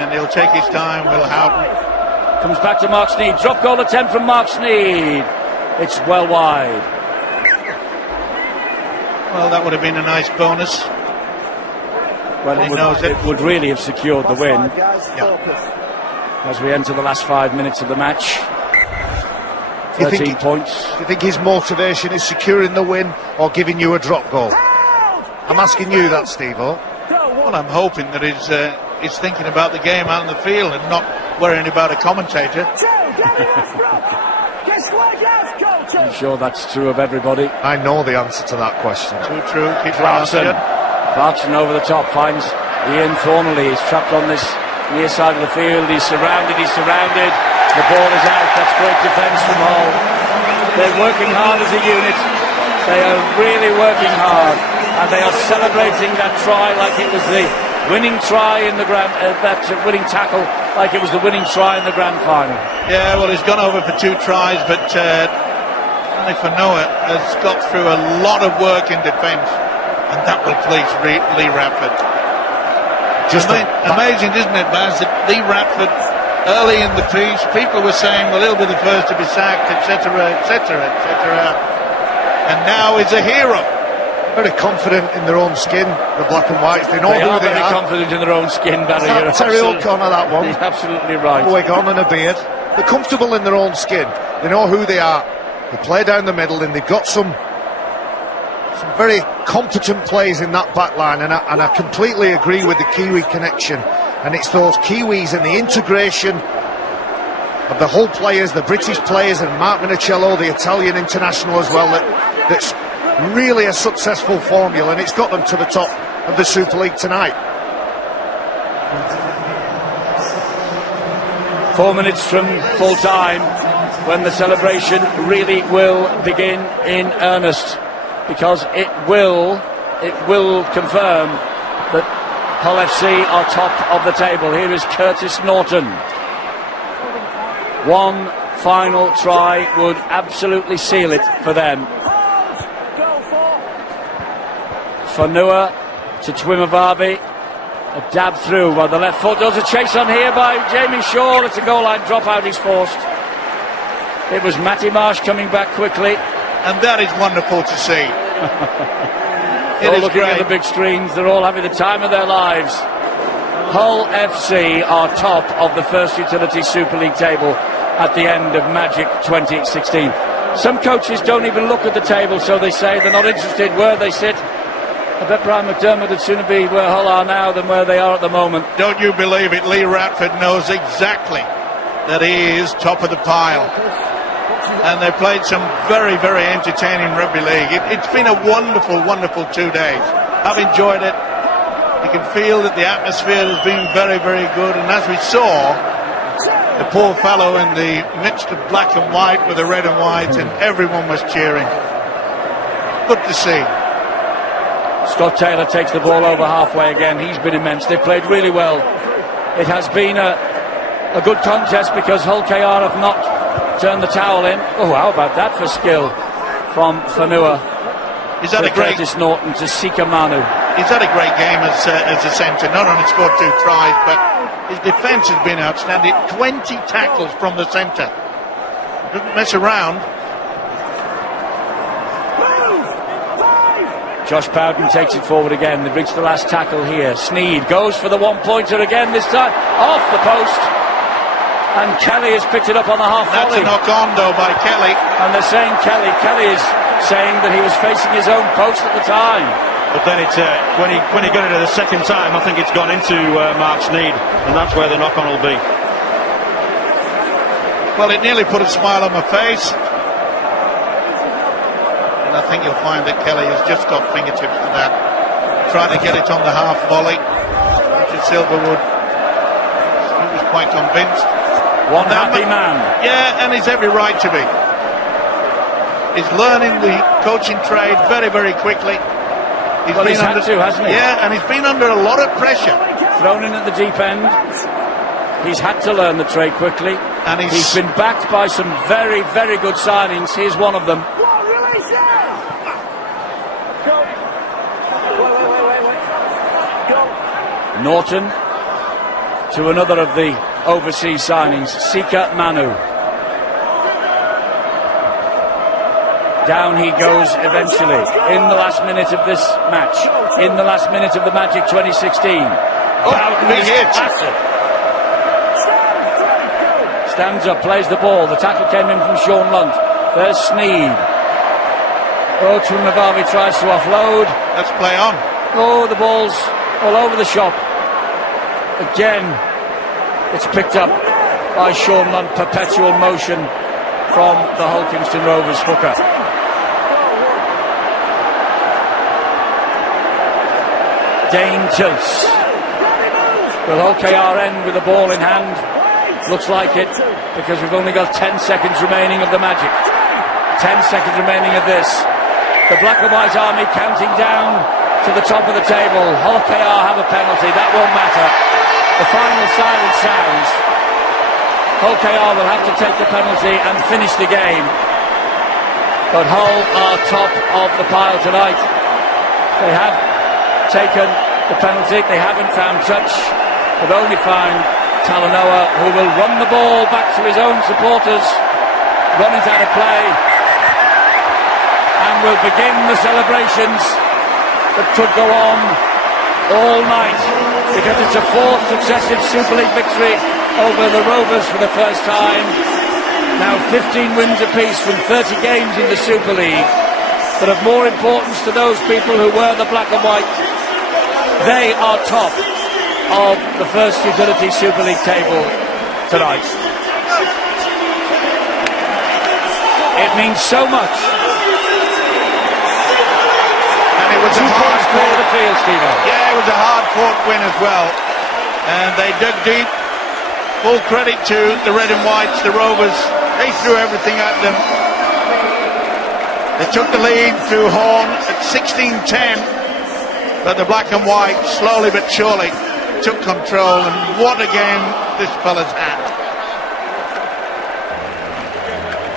And he'll take his time, Will Houghton. Comes back to Mark Sneed. Drop goal attempt from Mark Sneed. It's well wide. Well, that would have been a nice bonus. Well, He knows it. it would really have secured the win Yeah. as we enter the last 5 minutes of the match. Do you 13 think- points. Do you think his motivation is securing the win or giving you a drop goal? I'm asking you that, Steve-O. Well, I'm hoping that he's thinking about the game out in the field and not worrying about a commentator. I'm sure that's true of everybody. I know the answer to that question. Too true. Keep your mouth Clarkson. shut. Clarkson over the top finds Ian Thornley. He's trapped on this near side of the field. He's surrounded. The ball is out. That's great defence from Hull. They're working hard as a unit. They are really working hard. And they are celebrating that try like it was the winning try in the that winning tackle, like it was the winning try in the grand final. Yeah, well, he's gone over for 2 tries, but only for Noah has got through a lot of work in defence, and that will please Lee Radford. Just amazing, isn't it, Baz, that Lee Radford, early in the piece, people were saying, well, he'll be the first to be sacked, etc., etc., etc., and now he's a hero. Very confident in their own skin, the black and whites. They know They who are they very are. confident in their own skin, Barry. You're Terry absolutely- O'Connor, that one. He's absolutely right. Wig on and a beard. They're comfortable in their own skin. They know who they are. They play down the middle, and they've got some very competent players in that back line, and I completely agree with the Kiwi connection. And it's those Kiwis and the integration of the whole players, the British players, and Mark Minicello, the Italian international as well, that's really a successful formula, and it's got them to the top of the Super League tonight. 4 minutes from full time, when the celebration really will begin in earnest, because it will confirm that Hull FC are top of the table. Here is Curtis Norton. One final try would absolutely seal it for them. Fanua to Twimavavi, a dab through by the left foot. There's a chase on here by Jamie Shaw. It's a goal line dropout he's forced. It was Matty Marsh coming back quickly. And that is wonderful to see. They're It all is looking at great. the big screens. They're all having the time of their lives. Hull FC are top of the First Utility Super League table at the end of Magic 2016. Some coaches don't even look at the table, so they say they're not interested where they sit. I bet Brian McDermott would sooner be where Hull are now than where they are at the moment. Don't you believe it? Lee Radford knows exactly that he is top of the pile. And they played some very, very entertaining rugby league. It's been a wonderful, wonderful 2 days. I've enjoyed it. You can feel that the atmosphere has been very, very good. And as we saw, the poor fellow in the mixed of black and white with the red and white, and everyone was cheering. Good to see. Scott Taylor takes the ball over halfway again. He's been immense. They've played really well. It has been a good contest because Hull KR have not turned the towel in. Oh, how about that for skill from Fanua? Is that to a great? Curtis Norton to Sika Manu. He's had a great game as a centre. Not only scored 2 tries, but his defence has been outstanding. 20 tackles from the centre. Doesn't mess around. Josh Bowden takes it forward again. They've reached the last tackle here. Sneed goes for the 1-pointer again, this time off the post. And Kelly has picked it up on the half That's volley. a knock on though by Kelly. And they're saying Kelly is saying that he was facing his own post at the time. But then it's when he got it the second time, I think it's gone into Mark Sneed, and that's where the knock-on will be. Well, it nearly put a smile on my face. And I think you'll find that Kelly has just got fingertips to that. Trying to get it on the half volley. Richard Silverwood, he was quite convinced. One That happy man. Yeah, and he's every right to be. He's learning the coaching trade very, very quickly. Well, he's had to, hasn't he? Yeah, and he's been under a lot of pressure. Thrown in at the deep end. He's had to learn the trade quickly. And He's been backed by some very, very good signings. Here's one of them. Norton to another of the overseas signings, Sika Manu. Down he goes eventually in the last minute of this match, in the last minute of the Magic 2016. Bowden big is hit. massive. Stands up, plays the ball. The tackle came in from Sean Lunt. There's Sneed. Oh, Twimavavi tries to offload. Let's play on. Oh, the ball's all over the shop. Again, it's picked up by Sean Lunt. Perpetual motion from the Hull Kingston Rovers hooker. Dane tilts. Will Hull KR end with the ball in hand? Looks like it, because we've only got 10 seconds remaining of the Magic. 10 seconds remaining of this. The Black and White Army counting down to the top of the table. Hull KR have a penalty. That won't matter. The final silence sounds. Hull KR will have to take the penalty and finish the game. But Hull are top of the pile tonight. They have taken the penalty. They haven't found touch. They've only found Talanoa, who will run the ball back to his own supporters, run it out of play, and will begin the celebrations that could go on all night, because it's a fourth successive Super League victory over the Rovers for the first time. Now 15 wins apiece from 30 games in the Super League. But of more importance to those people who wear the black and white, they are top of the First Utility Super League table tonight. It means so much. And it was 2 a points hard clear of fought. the field, Steve-O. Yeah, it was a hard-fought win as well. And they dug deep. Full credit to the Red and Whites, the Rovers. They threw everything at them. They took the lead through Horn at 16-10. But the Black and White, slowly but surely, took control. And what a game this fella's had.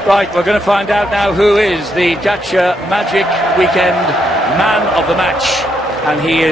Right, we're going to find out now who is the Dacia Magic Weekend Man of the Match. And he is